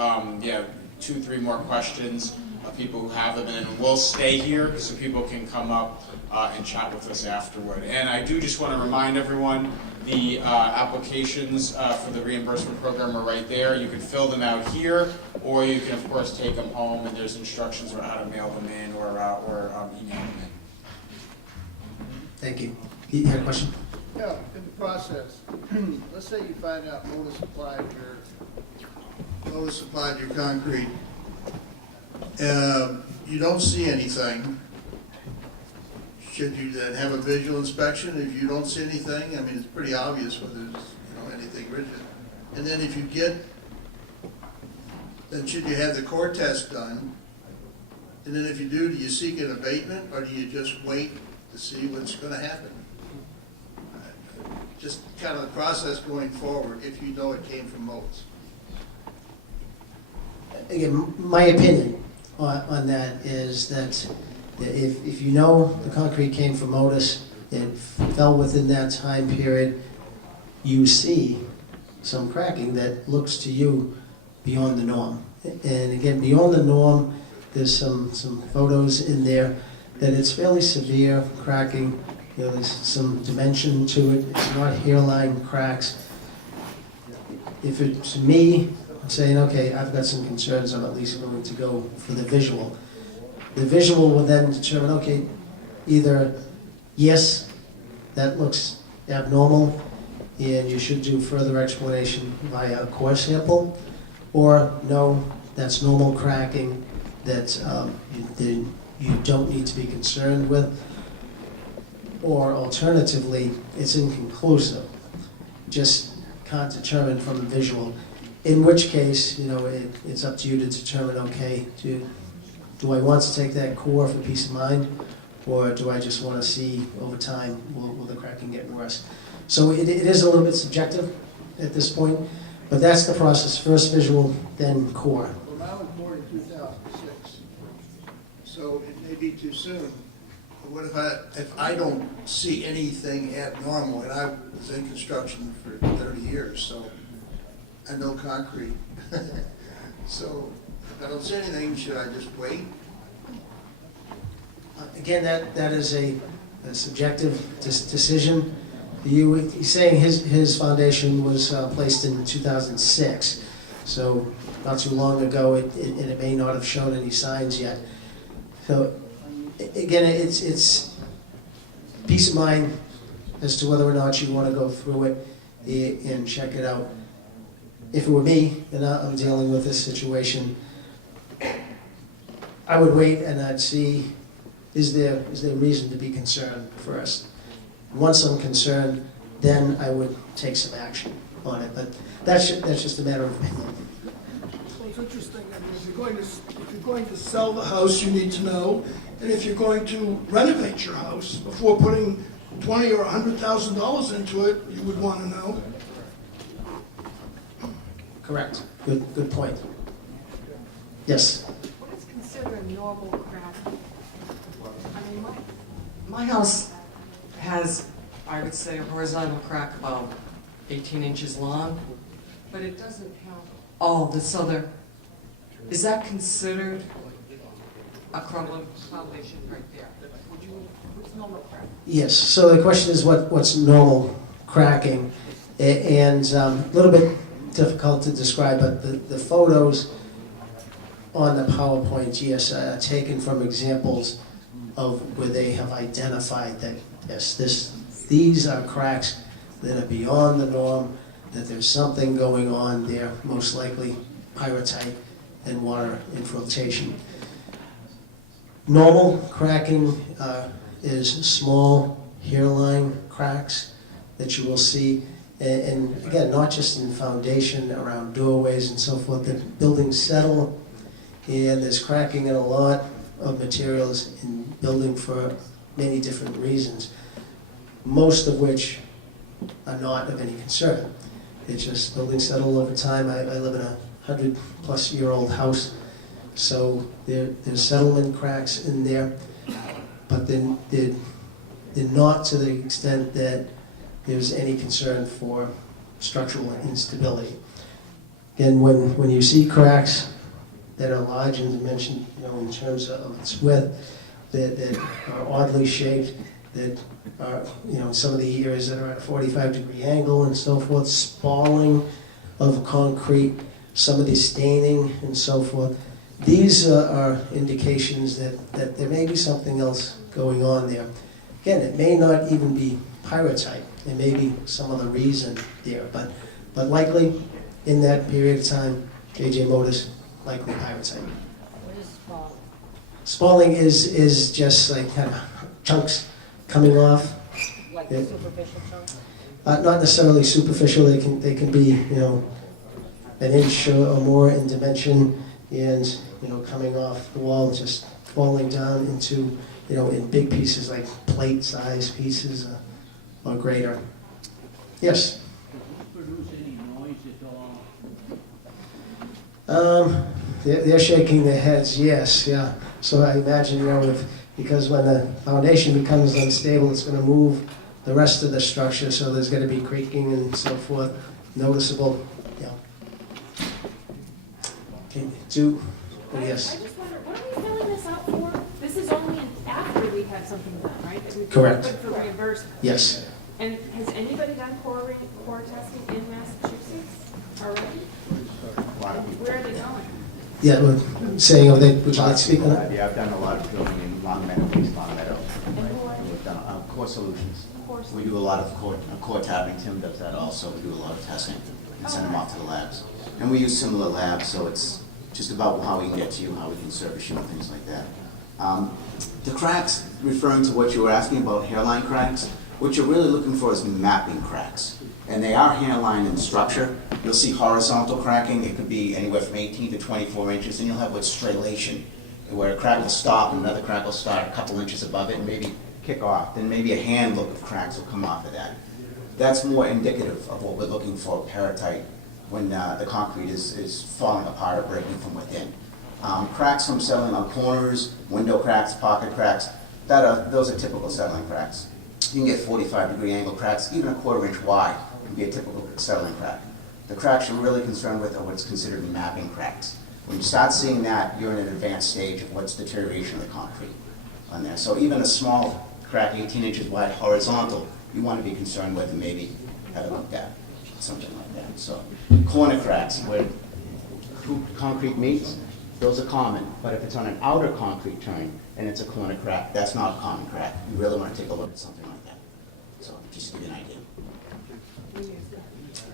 2, 3 more questions of people who have them, and we'll stay here so people can come up and chat with us afterward. And I do just want to remind everyone, the applications for the reimbursement program are right there. You can fill them out here, or you can, of course, take them home, and there's instructions on how to mail them in or email them in. Thank you. You had a question? Yeah, in the process, let's say you find out Moda supplied your concrete. You don't see anything. Should you then have a visual inspection if you don't see anything? I mean, it's pretty obvious whether there's anything rigid. And then if you then should you have the core test done? And then if you do you seek an abatement, or do you just wait to see what's going to happen? Just kind of the process going forward if you know it came from Modes. Again, my opinion on that is that if you know the concrete came from Otis, it fell within that time period, you see some cracking that looks to you beyond the norm. And again, beyond the norm, there's some photos in there that it's fairly severe cracking. There's some dimension to it. It's not hairline cracks. If it's me, I'm saying, okay, I've got some concerns, I'm at least going to go for the visual. The visual will then determine, okay, either yes, that looks abnormal and you should do further explanation via a core sample, or no, that's normal cracking that you don't need to be concerned with, or alternatively, it's inconclusive, just can't determine from the visual, in which case, it's up to you to determine, okay, do I want to take that core for peace of mind, or do I just want to see over time, will the cracking get worse? So it is a little bit subjective at this point, but that's the process. First visual, then core. Well, I was born in 2006, so it may be too soon. But what if I don't see anything abnormal, and I was in construction for 30 years, so I know concrete. So if I don't see anything, should I just wait? Again, that is a subjective decision. He's saying his foundation was placed in 2006, so not too long ago, and it may not have shown any signs yet. So again, it's peace of mind as to whether or not you want to go through it and check it out. If it were me and I'm dealing with this situation, I would wait and I'd see, is there reason to be concerned first? Once I'm concerned, then I would take some action on it. But that's just a matter of opinion. Well, it's interesting. I mean, if you're going to sell the house, you need to know, and if you're going to renovate your house before putting $20,000 or $100,000 into it, you would want to know. Correct. Good point. Yes. What is considered a normal crack? I mean, my house has, I would say, a horizontal crack about 18 inches long, but it doesn't have all this other. Is that considered a crumbling foundation right there? What's normal crack? Yes. So the question is what's normal cracking, and a little bit difficult to describe, but the photos on the PowerPoint, yes, are taken from examples of where they have identified that, yes, these are cracks that are beyond the norm, that there's something going on there, most likely pyrite and water infiltration. Normal cracking is small hairline cracks that you will see. And again, not just in foundation, around doorways and so forth. The buildings settle, and there's cracking in a lot of materials in building for many different reasons, most of which are not of any concern. It's just buildings settle over time. I live in a 100-plus-year-old house, so there's settlement cracks in there, but then they're not to the extent that there's any concern for structural instability. Again, when you see cracks that are large in dimension, in terms of its width, that are oddly shaped, that are, some of the areas that are at a 45-degree angle and so forth, spalling of concrete, some of the staining and so forth, these are indications that there may be something else going on there. Again, it may not even be pyrite. There may be some other reason there, but likely in that period of time, JJ Motors, likely pyrite. What is Spalling spalling? is just like kind of chunks coming off. Like superficial chunks? Not necessarily superficial. They can be an inch or more in dimension, and coming off the wall, just falling down into in big pieces like plate-sized pieces. Or greater. Yes? Does it produce any noise at all? They're shaking their heads, yes, yeah. So I imagine, because when the foundation becomes unstable, it's going to move the rest of the structure, so there's going to be creaking and so forth, noticeable, yeah. Okay, yes. I just wonder, what are we filling this out for? This is only after we have something done, right? That we've Correct. put for reimbursement. Yes. And has anybody done core testing in Massachusetts already? And where are they going? Yeah, we're saying, would you like to speak on that? Yeah, I've done a lot of drilling in Long Meadow, East Long Meadow. And who are We've done Core Solutions. Core We do a lot of core tapping. Tim does that also. We do a lot of testing and send them off to the labs. And we use similar labs, so it's just about how we can get to you, how we can service you, and things like that. The cracks, referring to what you were asking about, hairline cracks, what you're really looking for is mapping cracks. And they are hairline in structure. You'll see horizontal cracking. It could be anywhere from 18 to 24 inches, and you'll have what's strelation, where a crack will stop and another crack will start a couple inches above it and maybe kick off. Then maybe a hand look of cracks will come off of that. That's more indicative of what we're looking for, peritite, when the concrete is falling apart or breaking from within. Cracks from settling on corners, window cracks, pocket cracks, those are typical settling cracks. You can get 45-degree angle cracks, even a quarter-inch wide can be a typical settling crack. The cracks you're really concerned with are what's considered mapping cracks. When you start seeing that, you're in an advanced stage of what's deterioration of the concrete. on there. So even a small crack, 18 inches wide, horizontal, you want to be concerned with and maybe have it looked at, something like that. So corner cracks where two concrete meets, those are common. But if it's on an outer concrete turn and it's a corner crack, that's not a common crack. You really want to take a look at something like that. So just to give you an idea.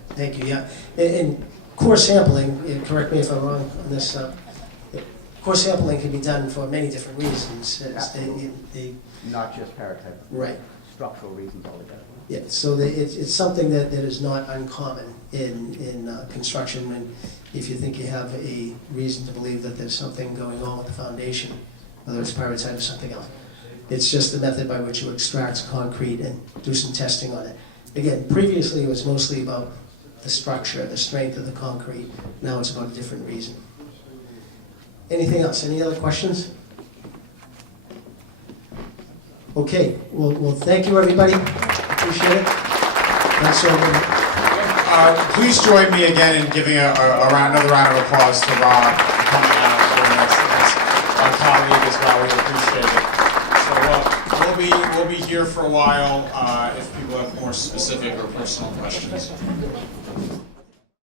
Thank you, yeah. And core sampling, and correct me if I'm wrong on this, core sampling can be done for many different reasons. Not just paratype. Right. Structural reasons altogether. Yeah, so it's something that is not uncommon in construction, and if you think you have a reason to believe that there's something going on with the foundation, whether it's pyrotype or something else. It's just the method by which you extract concrete and do some testing on it. Again, previously it was mostly about the structure, the strength of the concrete. Now it's about a different reason. Anything else? Any other questions? Okay, well thank you everybody. Appreciate it. Thanks so much. Please join me again in giving another round of applause to Rob for coming out as our colleague as well. We appreciate it. So we'll be here for a while if people have more specific or personal questions.